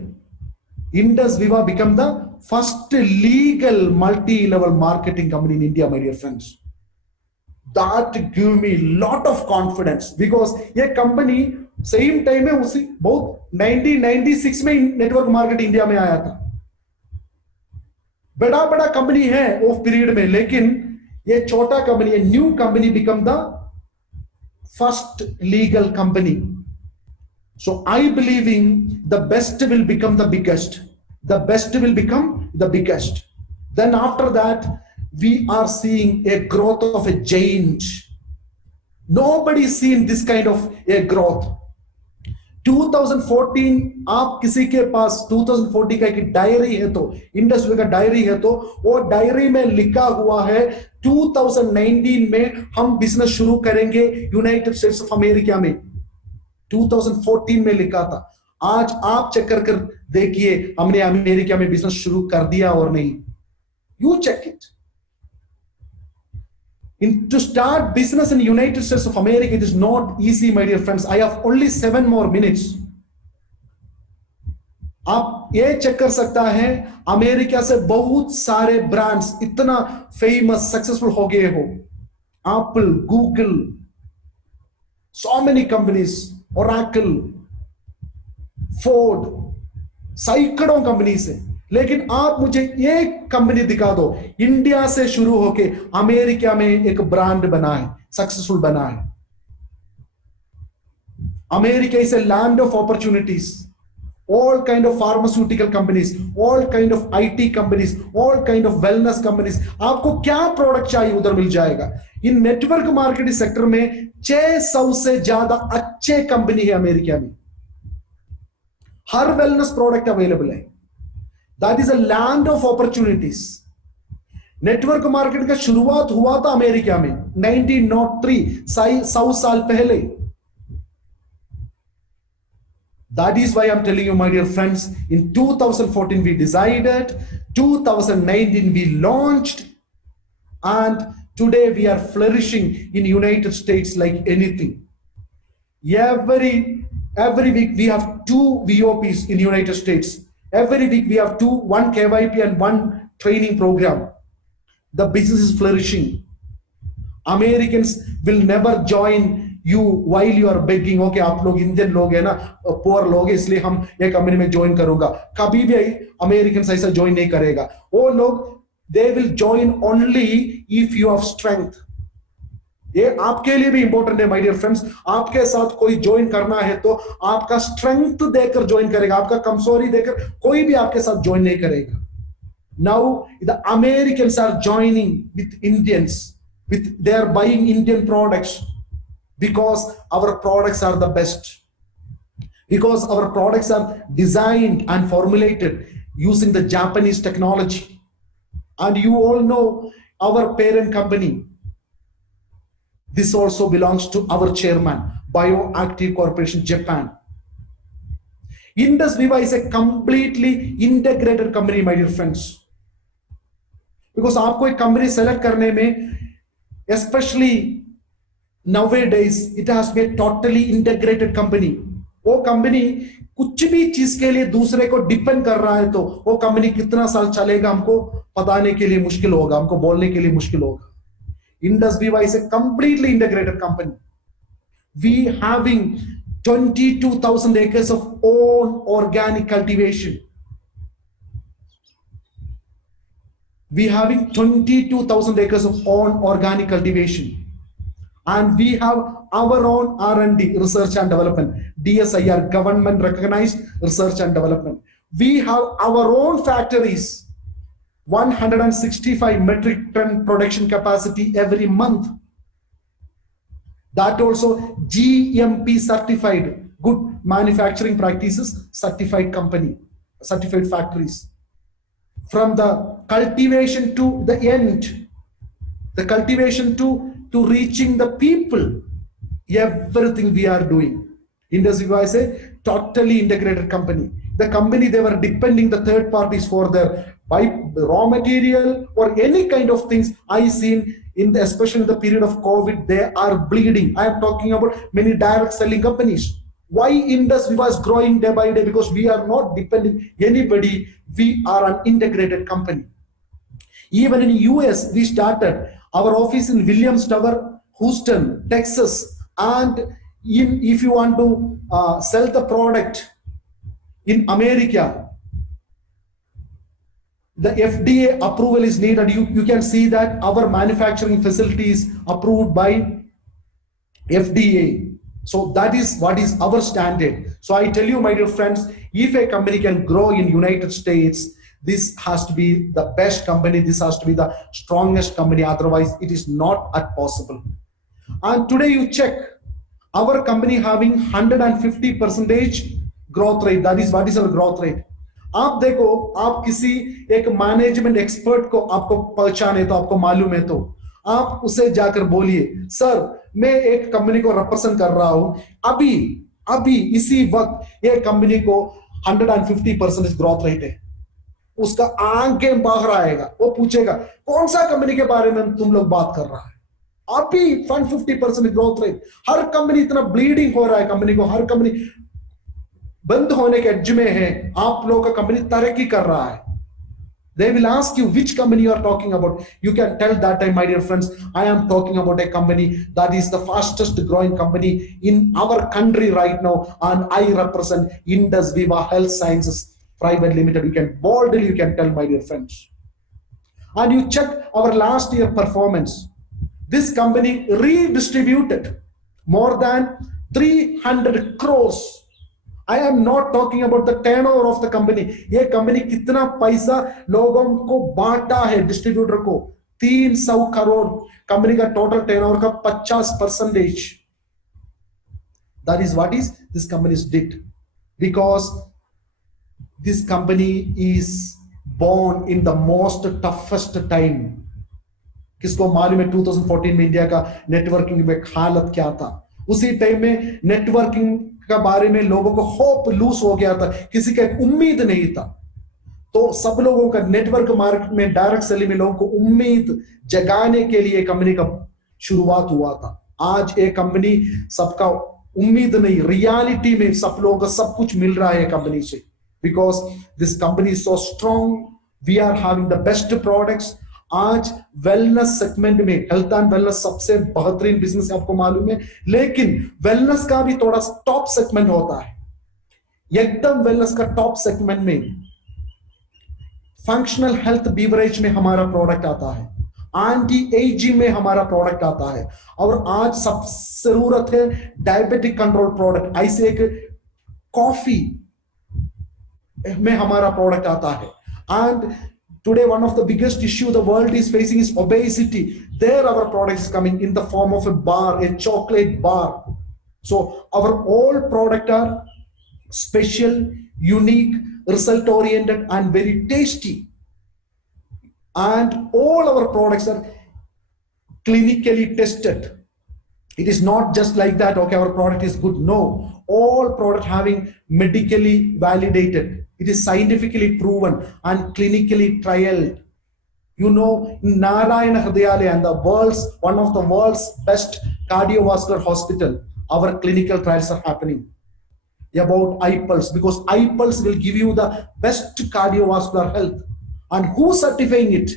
Indus Viva become the first legal multi-level marketing company in India, my dear friends. That give me lot of confidence because ये company same time में उसी बहुत 1996 में network market India में आया था. बड़ा कंपनी है उस पीरियड में, लेकिन ये छोटा कंपनी, ये new company become the first legal company. So I believing the best will become the biggest. The best will become the biggest. Then after that, we are seeing a growth of a giant. Nobody seen this kind of a growth. 2014 आप किसी के पास 2014 का एक डायरी है तो, इंडस्ट्री का डायरी है तो, वो डायरी में लिखा हुआ है 2019 में हम बिजनेस शुरू करेंगे यूनाइटेड स्टेट्स ऑफ अमेरिका में. 2014 में लिखा था. आज आप चेक कर देखिए हमने अमेरिका में बिजनेस शुरू कर दिया और नहीं. You check it. To start business in United States of America, it is not easy, my dear friends. I have only 7 more minutes. आप ये चेक कर सकता है अमेरिका से बहुत सारे ब्रांड्स इतना फेमस सक्सेसफुल हो गए हो. Apple, Google, so many companies, Oracle, Ford, सैकड़ों कंपनी से. लेकिन आप मुझे एक कंपनी दिखा दो इंडिया से शुरू होके अमेरिका में एक ब्रांड बना है, सक्सेसफुल बना है. America is a land of opportunities. all kind of pharmaceutical companies, all kind of IT companies, all kind of wellness companies. आपको क्या प्रोडक्ट चाहिए उधर मिल जाएगा. इन नेटवर्क मार्केटिंग सेक्टर में 600 से ज्यादा अच्छे कंपनी है अमेरिका में. हर वेलनेस प्रोडक्ट अवेलेबल है. That is a land of opportunities. Network marketing का शुरुआत हुआ था अमेरिका में 1903, 100 साल पहले. That is why I'm telling you, my dear friends, in 2014 we decided, 2019 we launched, and today we are flourishing in United States like anything. Every week we have 2 VOPs in United States. Every week we have 1 KYP and 1 training program. The business is flourishing. Americans will never join you while you are begging. Okay, आप लोग इंडियन लोग हैं ना, पुअर लोग हैं, इसलिए हम ये कंपनी में ज्वाइन करूंगा. कभी भी अमेरिकन ऐसा ज्वाइन नहीं करेगा. वो लोग they will join only if you have strength. ये आपके लिए भी इंपॉर्टेंट है, माय डियर फ्रेंड्स. आपके साथ कोई ज्वाइन करना है तो आपका स्ट्रेंथ देकर ज्वाइन करेगा. आपका कमजोरी देकर कोई भी आपके साथ ज्वाइन नहीं करेगा. Now the Americans are joining with Indians. they are buying Indian products because our products are the best, because our products are designed and formulated using the Japanese technology. And you all know our parent company, this also belongs to our chairman, Bioactive Corporation, Japan. Indus Viva is a completely integrated company, my dear friends. Because आपको एक company select करने में, especially nowadays, it has to be a totally integrated company. वो company कुछ भी चीज के लिए दूसरे को डिपेंड कर रहा है तो वो कंपनी कितना साल चलेगा हमको बताने के लिए मुश्किल होगा, हमको बोलने के लिए मुश्किल होगा. Indus Viva is a completely integrated company. We having 22,000 acres of own organic cultivation. We having 22,000 acres of own organic cultivation. And we have our own R&D, research and development, DSIR, government recognized research and development. We have our own factories, 165 metric ton production capacity every month. That also GMP certified, good manufacturing practices, certified company, certified factories. From the cultivation to the end, the cultivation to reaching the people, everything we are doing. Indus Viva is a totally integrated company. The company, they were depending the third parties for their raw material or any kind of things. I seen in the, especially in the period of COVID, they are bleeding. I am talking about many direct selling companies. Why Indus Viva is growing day by day? Because we are not depending anybody. We are an integrated company. Even in US, we started our office in Williams Tower, Houston, Texas. And if you want to sell the product in America, the FDA approval is needed. You can see that our manufacturing facility is approved by FDA. So that is what is our standard. So I tell you, my dear friends, if a company can grow in United States, this has to be the best company. This has to be the strongest company. Otherwise, it is not at possible. And today you check our company having 150% growth rate. That is what is our growth rate. आप देखो, आप किसी एक management expert को आपको पहचाने तो आपको मालूम है तो आप उसे जाकर बोलिए, सर मैं एक कंपनी को रिप्रेजेंट कर रहा हूं, अभी इसी वक्त ये कंपनी को 150% ग्रोथ रेट है. उसका आंखें बाहर आएगा, वो पूछेगा कौन सा कंपनी के बारे में तुम लोग बात कर रहा है. अभी 150% ग्रोथ रेट. हर कंपनी इतना ब्लीडिंग हो रहा है, कंपनी को हर कंपनी बंद होने के एज में है. आप लोगों का कंपनी तरक्की कर रहा है. They will ask you which company you are talking about. You can tell that time, my dear friends, I am talking about a company that is the fastest growing company in our country right now, and I represent Indus Viva Health Sciences Private Limited. You can boldly, you can tell, my dear friends. And you check our last year performance. This company redistributed more than 300 crores. I am not talking about the turnover of the company. ये कंपनी कितना पैसा लोगों को बांटा है, डिस्ट्रीब्यूटर को 300 करोड़. कंपनी का total turnover का 50%. That is what is this company did, because this company is born in the most toughest time. किसको मालूम है 2014 में इंडिया का नेटवर्किंग में हालत क्या था. उसी टाइम में नेटवर्किंग का बारे में लोगों को होप लूज हो गया था, किसी का उम्मीद नहीं था. तो सब लोगों का नेटवर्क मार्केट में डायरेक्ट सेलिंग में लोगों को उम्मीद जगाने के लिए कंपनी का शुरुआत हुआ था. आज एक कंपनी सबका उम्मीद नहीं, रियलिटी में सब लोगों को सब कुछ मिल रहा है कंपनी से. Because this company is so strong. We are having the best products. आज वेलनेस सेगमेंट में हेल्थ एंड वेलनेस सबसे बेहतरीन बिजनेस आपको मालूम है, लेकिन वेलनेस का भी थोड़ा टॉप सेगमेंट होता है. एकदम वेलनेस का टॉप सेगमेंट में फंक्शनल हेल्थ बीवरेज में हमारा प्रोडक्ट आता है, एंटी एजिंग में हमारा प्रोडक्ट आता है, और आज सब जरूरत है डायबिटिक कंट्रोल प्रोडक्ट. ऐसे एक कॉफी में हमारा प्रोडक्ट आता है. And Today, one of the biggest issue the world is facing is obesity. There our product is coming in the form of a bar, a chocolate bar. So our all product are special, unique, result oriented and very tasty. And all our products are clinically tested. It is not just like that, okay, our product is good. No, all product having medically validated. It is scientifically proven and clinically trialed. You know, in Narayana Hrudayalaya, and the world's one of the world's best cardiovascular hospital, our clinical trials are happening about iPulse, because iPulse will give you the best cardiovascular health. And who's certifying it?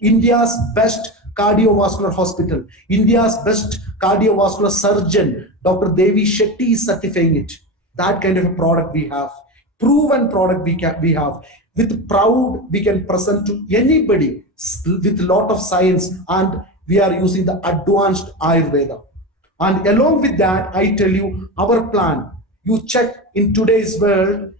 India's best cardiovascular hospital, India's best cardiovascular surgeon, Dr. Devi Shetty is certifying it. That kind of a product we have, proven product we have. With proud, we can present to anybody with lot of science, and we are using the advanced Ayurveda. And along with that, I tell you our plan. You check in today's world,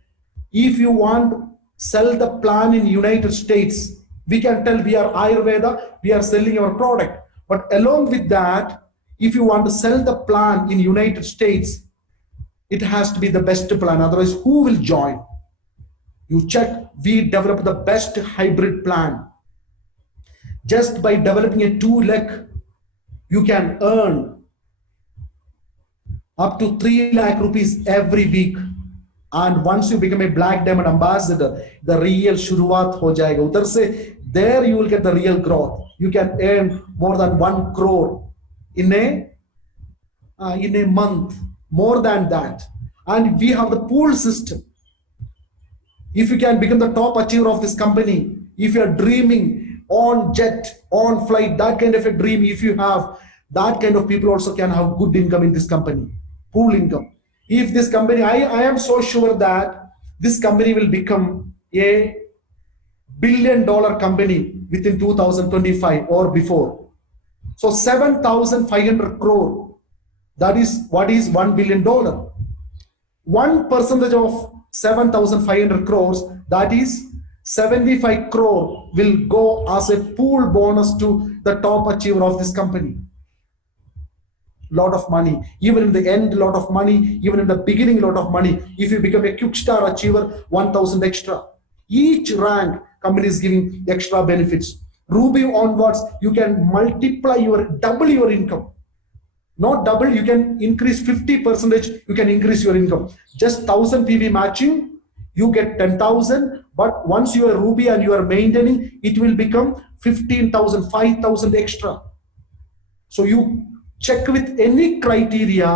if you want to sell the plan in United States, we can tell we are Ayurveda, we are selling our product. But along with that, if you want to sell the plan in United States, it has to be the best plan. Otherwise, who will join? You check, we develop the best hybrid plan. Just by developing a 2 lakh, you can earn up to 3 lakh rupees every week. And once you become a Black Diamond ambassador, the real shuruaat ho jayega. Udhar se, there you will get the real growth. You can earn more than 1 crore in a month, more than that. And we have the pool system. If you can become the top achiever of this company, if you are dreaming on jet, on flight, that kind of a dream, if you have, that kind of people also can have good income in this company, pool income. If this company, I am so sure that this company will become a $1 billion company within 2025 or before. So 7,500 crore, that is what is $1 billion. 1% of 7,500 crores, that is 75 crore will go as a pool bonus to the top achiever of this company. Lot of money, even in the end, lot of money, even in the beginning, lot of money. If you become a quick star achiever, 1,000 extra. Each rank company is giving extra benefits. Ruby onwards, you can multiply double your income. Not double, you can increase 50%, you can increase your income. Just 1,000 PV matching, you get 10,000, but once you are Ruby and you are maintaining, it will become 15,000, 5,000 extra. So you check with any criteria,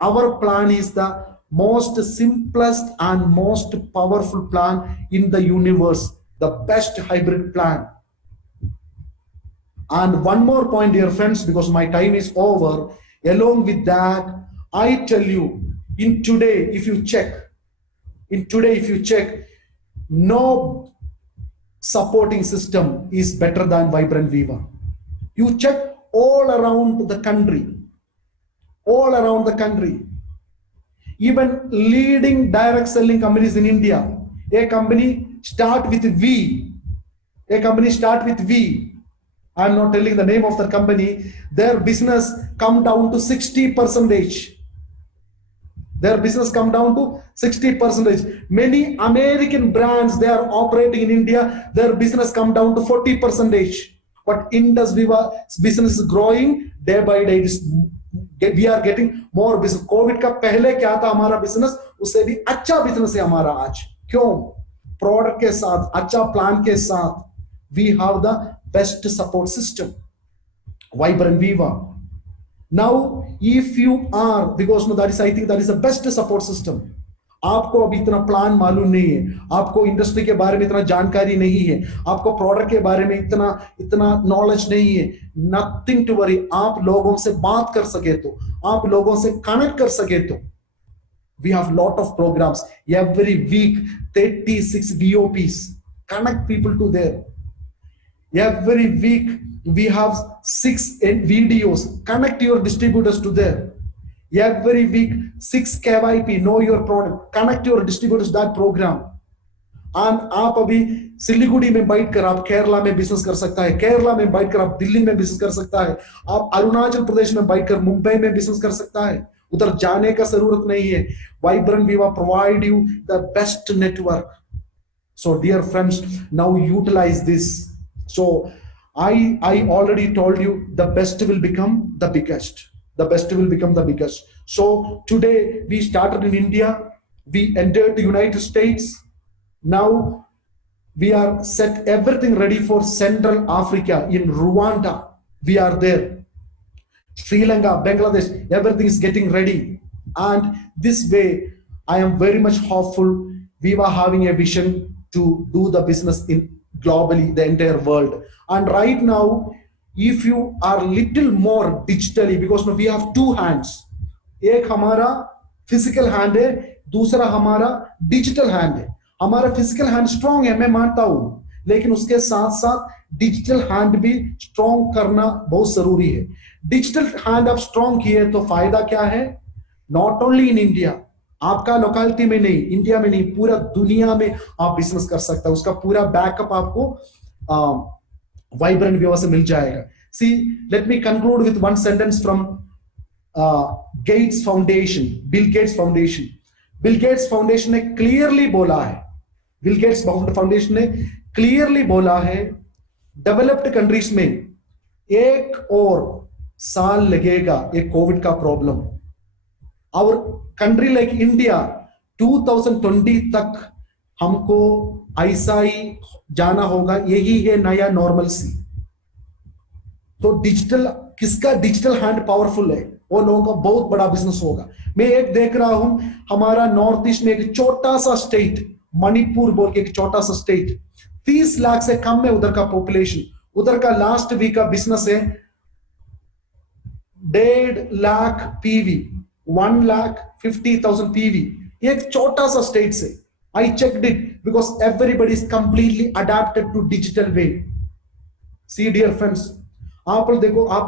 our plan is the most simplest and most powerful plan in the universe, the best hybrid plan. And one more point, dear friends, because my time is over. Along with that, I tell you, in today, if you check, no supporting system is better than Vibrant Viva. You check all around the country, even leading direct selling companies in India, a company start with V, I'm not telling the name of the company, their business come down to 60%. Their business come down to 60%. Many American brands, they are operating in India, their business come down to 40%. But Indus Viva's business is growing day by day. We are getting more business. COVID का पहले क्या था हमारा business, उससे भी अच्छा business है हमारा आज. क्यों? Product के साथ, अच्छा plan के साथ, we have the best support system, Vibrant Viva. Now, if you are, because no, that is, I think that is the best support system. आपको अभी इतना प्लान मालूम नहीं है, आपको इंडस्ट्री के बारे में इतना जानकारी नहीं है, आपको प्रोडक्ट के बारे में इतना नॉलेज नहीं है, नथिंग टू वरी. आप लोगों से बात कर सके तो, आप लोगों से कनेक्ट कर सके तो, we have lot of programs every week, 36 VOPs, connect people to there. Every week we have 6 videos, connect your distributors to there. Every week 6 KYP, know your product, connect your distributors to that program. आप अभी सिलीगुड़ी में बैठकर आप केरला में बिजनेस कर सकता है, केरला में बैठकर आप दिल्ली में बिजनेस कर सकता है, आप अरुणाचल प्रदेश में बैठकर मुंबई में बिजनेस कर सकता है, उधर जाने का जरूरत नहीं है। Vibrant Viva provide you the best network. So dear friends, now utilize this. So I already told you the best will become the biggest. The best will become the biggest. So today we started in India, we entered the United States. Now we are set everything ready for Central Africa in Rwanda. We are there. Sri Lanka, Bangladesh, everything is getting ready. And this way, I am very much hopeful. We were having a vision to do the business in globally, the entire world. And right now, if you are little more digitally, because we have two hands. एक हमारा physical hand है, दूसरा हमारा digital hand है. हमारा physical hand strong है, मैं मानता हूँ, लेकिन उसके साथ साथ डिजिटल हैंड भी स्ट्रॉन्ग करना बहुत जरूरी है। डिजिटल हैंड आप स्ट्रॉन्ग किए तो फायदा क्या है? नॉट ओनली इन इंडिया, आपका लोकेलिटी में नहीं, इंडिया में नहीं, पूरा दुनिया में आप बिजनेस कर सकते हैं। उसका पूरा बैकअप आपको वाइब्रेंट विवा से मिल जाएगा। See, let me conclude with one sentence from Gates Foundation, Bill Gates Foundation. Bill Gates Foundation ने क्लियरली बोला है, बिल गेट्स फाउंडेशन ने क्लियरली बोला है, डेवलप्ड कंट्रीज में 1 और साल लगेगा एक कोविड का प्रॉब्लम। और कंट्री लाइक इंडिया 2020 तक हमको ऐसा ही जाना होगा, यही है नया नॉर्मलसी। तो डिजिटल, किसका डिजिटल हैंड पावरफुल है, वो लोगों का बहुत बड़ा बिजनेस होगा। मैं एक देख रहा हूं, हमारा नॉर्थ ईस्ट में एक छोटा सा स्टेट, मणिपुर बोल के एक छोटा सा स्टेट, 30 लाख से कम है उधर का पॉपुलेशन। उधर का लास्ट वीक का बिजनेस है 1.5 लाख पीवी, 1,50,000 पीवी। एक छोटा सा स्टेट से I checked it because everybody is completely adapted to digital way. See dear friends, आप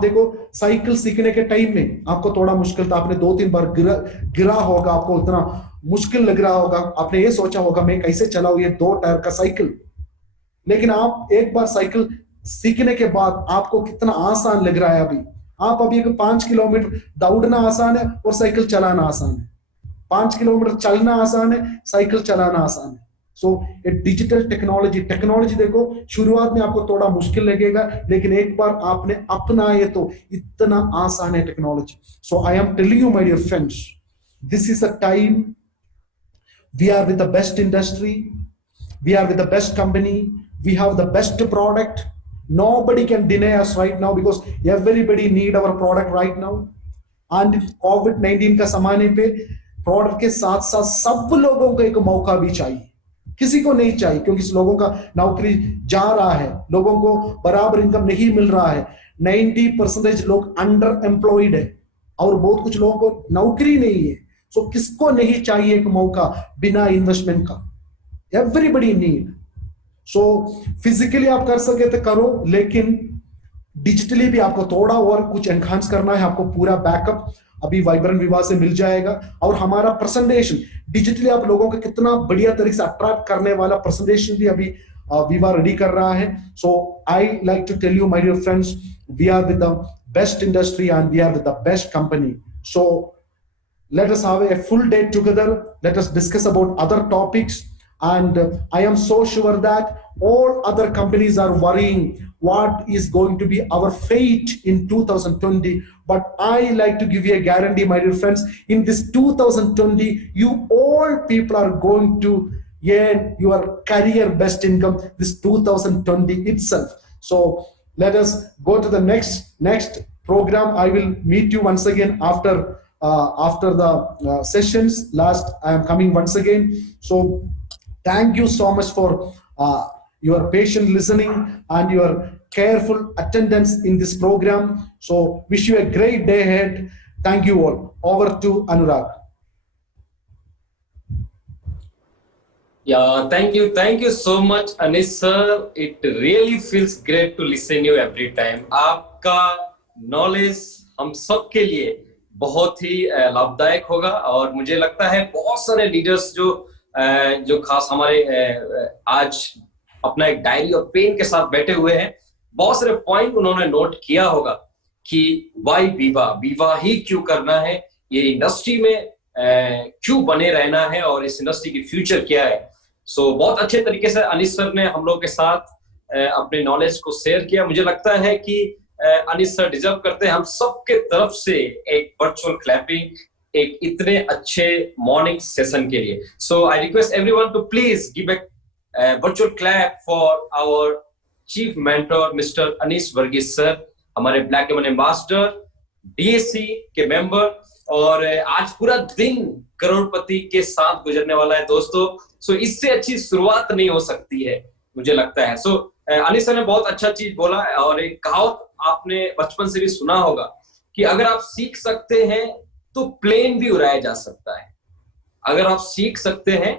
देखो साइकिल सीखने के टाइम में आपको थोड़ा मुश्किल था, आपने 2-3 बार गिरा होगा, आपको इतना मुश्किल लग रहा होगा, आपने ये सोचा होगा मैं कैसे चलाऊं ये 2 टायर का साइकिल। लेकिन आप एक बार साइकिल सीखने के बाद आपको कितना आसान लग रहा है। अभी 5 किलोमीटर दौड़ना आसान है और साइकिल चलाना आसान है, 5 किलोमीटर चलना आसान है, साइकिल चलाना आसान है। सो ये डिजिटल टेक्नोलॉजी देखो, शुरुआत में आपको थोड़ा मुश्किल लगेगा, लेकिन एक बार आपने अपनाए तो इतना आसान है technology. So I am telling you my dear friends, this is a time, we are with the best industry, we are with the best company, we have the best product. Nobody can deny us right now because everybody need our product right now. And COVID-19 का समाने पे प्रोडक्ट के साथ साथ सब लोगों को एक मौका भी चाहिए, किसी को नहीं चाहिए, क्योंकि लोगों का नौकरी जा रहा है, लोगों को बराबर इनकम नहीं मिल रहा है, 90% लोग अंडर एम्प्लॉयड है और बहुत कुछ लोगों को नौकरी नहीं है। सो किसको नहीं चाहिए एक मौका बिना इन्वेस्टमेंट का? Everybody need. सो फिजिकली आप कर सके तो करो, लेकिन डिजिटली भी आपको थोड़ा और कुछ एनहांस करना है। आपको पूरा बैकअप अभी वाइब्रेंट विवा से मिल जाएगा, और हमारा प्रेजेंटेशन डिजिटली आप लोगों को कितना बढ़िया तरीके से अट्रैक्ट करने वाला प्रेजेंटेशन भी अभी विवा रेडी कर रहा है। So I like to tell you my dear friends, we are with the best industry and we are with the best company. So let us have a full day together, let us discuss about other topics, and I am so sure that all other companies are worrying what is going to be our fate in 2020, but I like to give you a guarantee, my dear friends, in this 2020 you all people are going to earn your career best income this 2020 itself. So let us go to the next program. I will meet you once again after the sessions. Last, I am coming once again. So thank you so much for your patient listening and your careful attendance in this program. So wish you a great day ahead. Thank you all. Over to Anurag. Yeah, thank you so much, Anis sir. It really feels great to listen you every time. आपका knowledge हम सब के लिए बहुत ही लाभदायक होगा, और मुझे लगता है बहुत सारे लीडर्स जो जो खास हमारे आज अपना एक डायरी और पेन के साथ बैठे हुए हैं। बहुत सारे पॉइंट उन्होंने नोट किया होगा कि वाई विवाह ही क्यों करना है, ये इंडस्ट्री में क्यों बने रहना है और इस इंडस्ट्री की फ्यूचर क्या है। सो बहुत अच्छे तरीके से अनीस सर ने हम लोग के साथ अपने नॉलेज को शेयर किया। मुझे लगता है कि अनीस सर डिजर्व करते हैं हम सबके तरफ से एक वर्चुअल क्लैपिंग, एक इतने अच्छे मॉर्निंग सेशन के लिए। So I request everyone to please give a virtual clap for our chief mentor mister Anees Varghese sir, हमारे ब्लैक डायमंड एम्बेसडर, डीएससी के मेंबर। और आज पूरा दिन करोड़पति के साथ गुजरने वाला है दोस्तों। सो इससे अच्छी शुरुआत नहीं हो सकती है मुझे लगता है। सो अनीस सर ने बहुत अच्छा चीज बोला और एक कहावत आपने बचपन से भी सुना होगा कि अगर आप सीख सकते हैं तो प्लेन भी उड़ाया जा सकता है। अगर आप सीख सकते हैं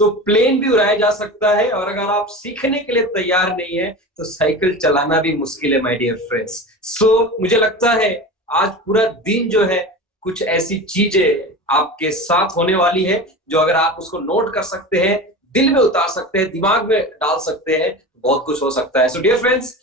तो प्लेन भी उड़ाया जा सकता है, और अगर आप सीखने के लिए तैयार नहीं है तो साइकिल चलाना भी मुश्किल है माय डियर फ्रेंड्स। सो मुझे लगता है आज पूरा दिन जो है कुछ ऐसी चीजें आपके साथ होने वाली है जो अगर आप उसको नोट कर सकते हैं, दिल में उतार सकते हैं, दिमाग में डाल सकते हैं, बहुत कुछ हो सकता है। सो डियर फ्रेंड्स,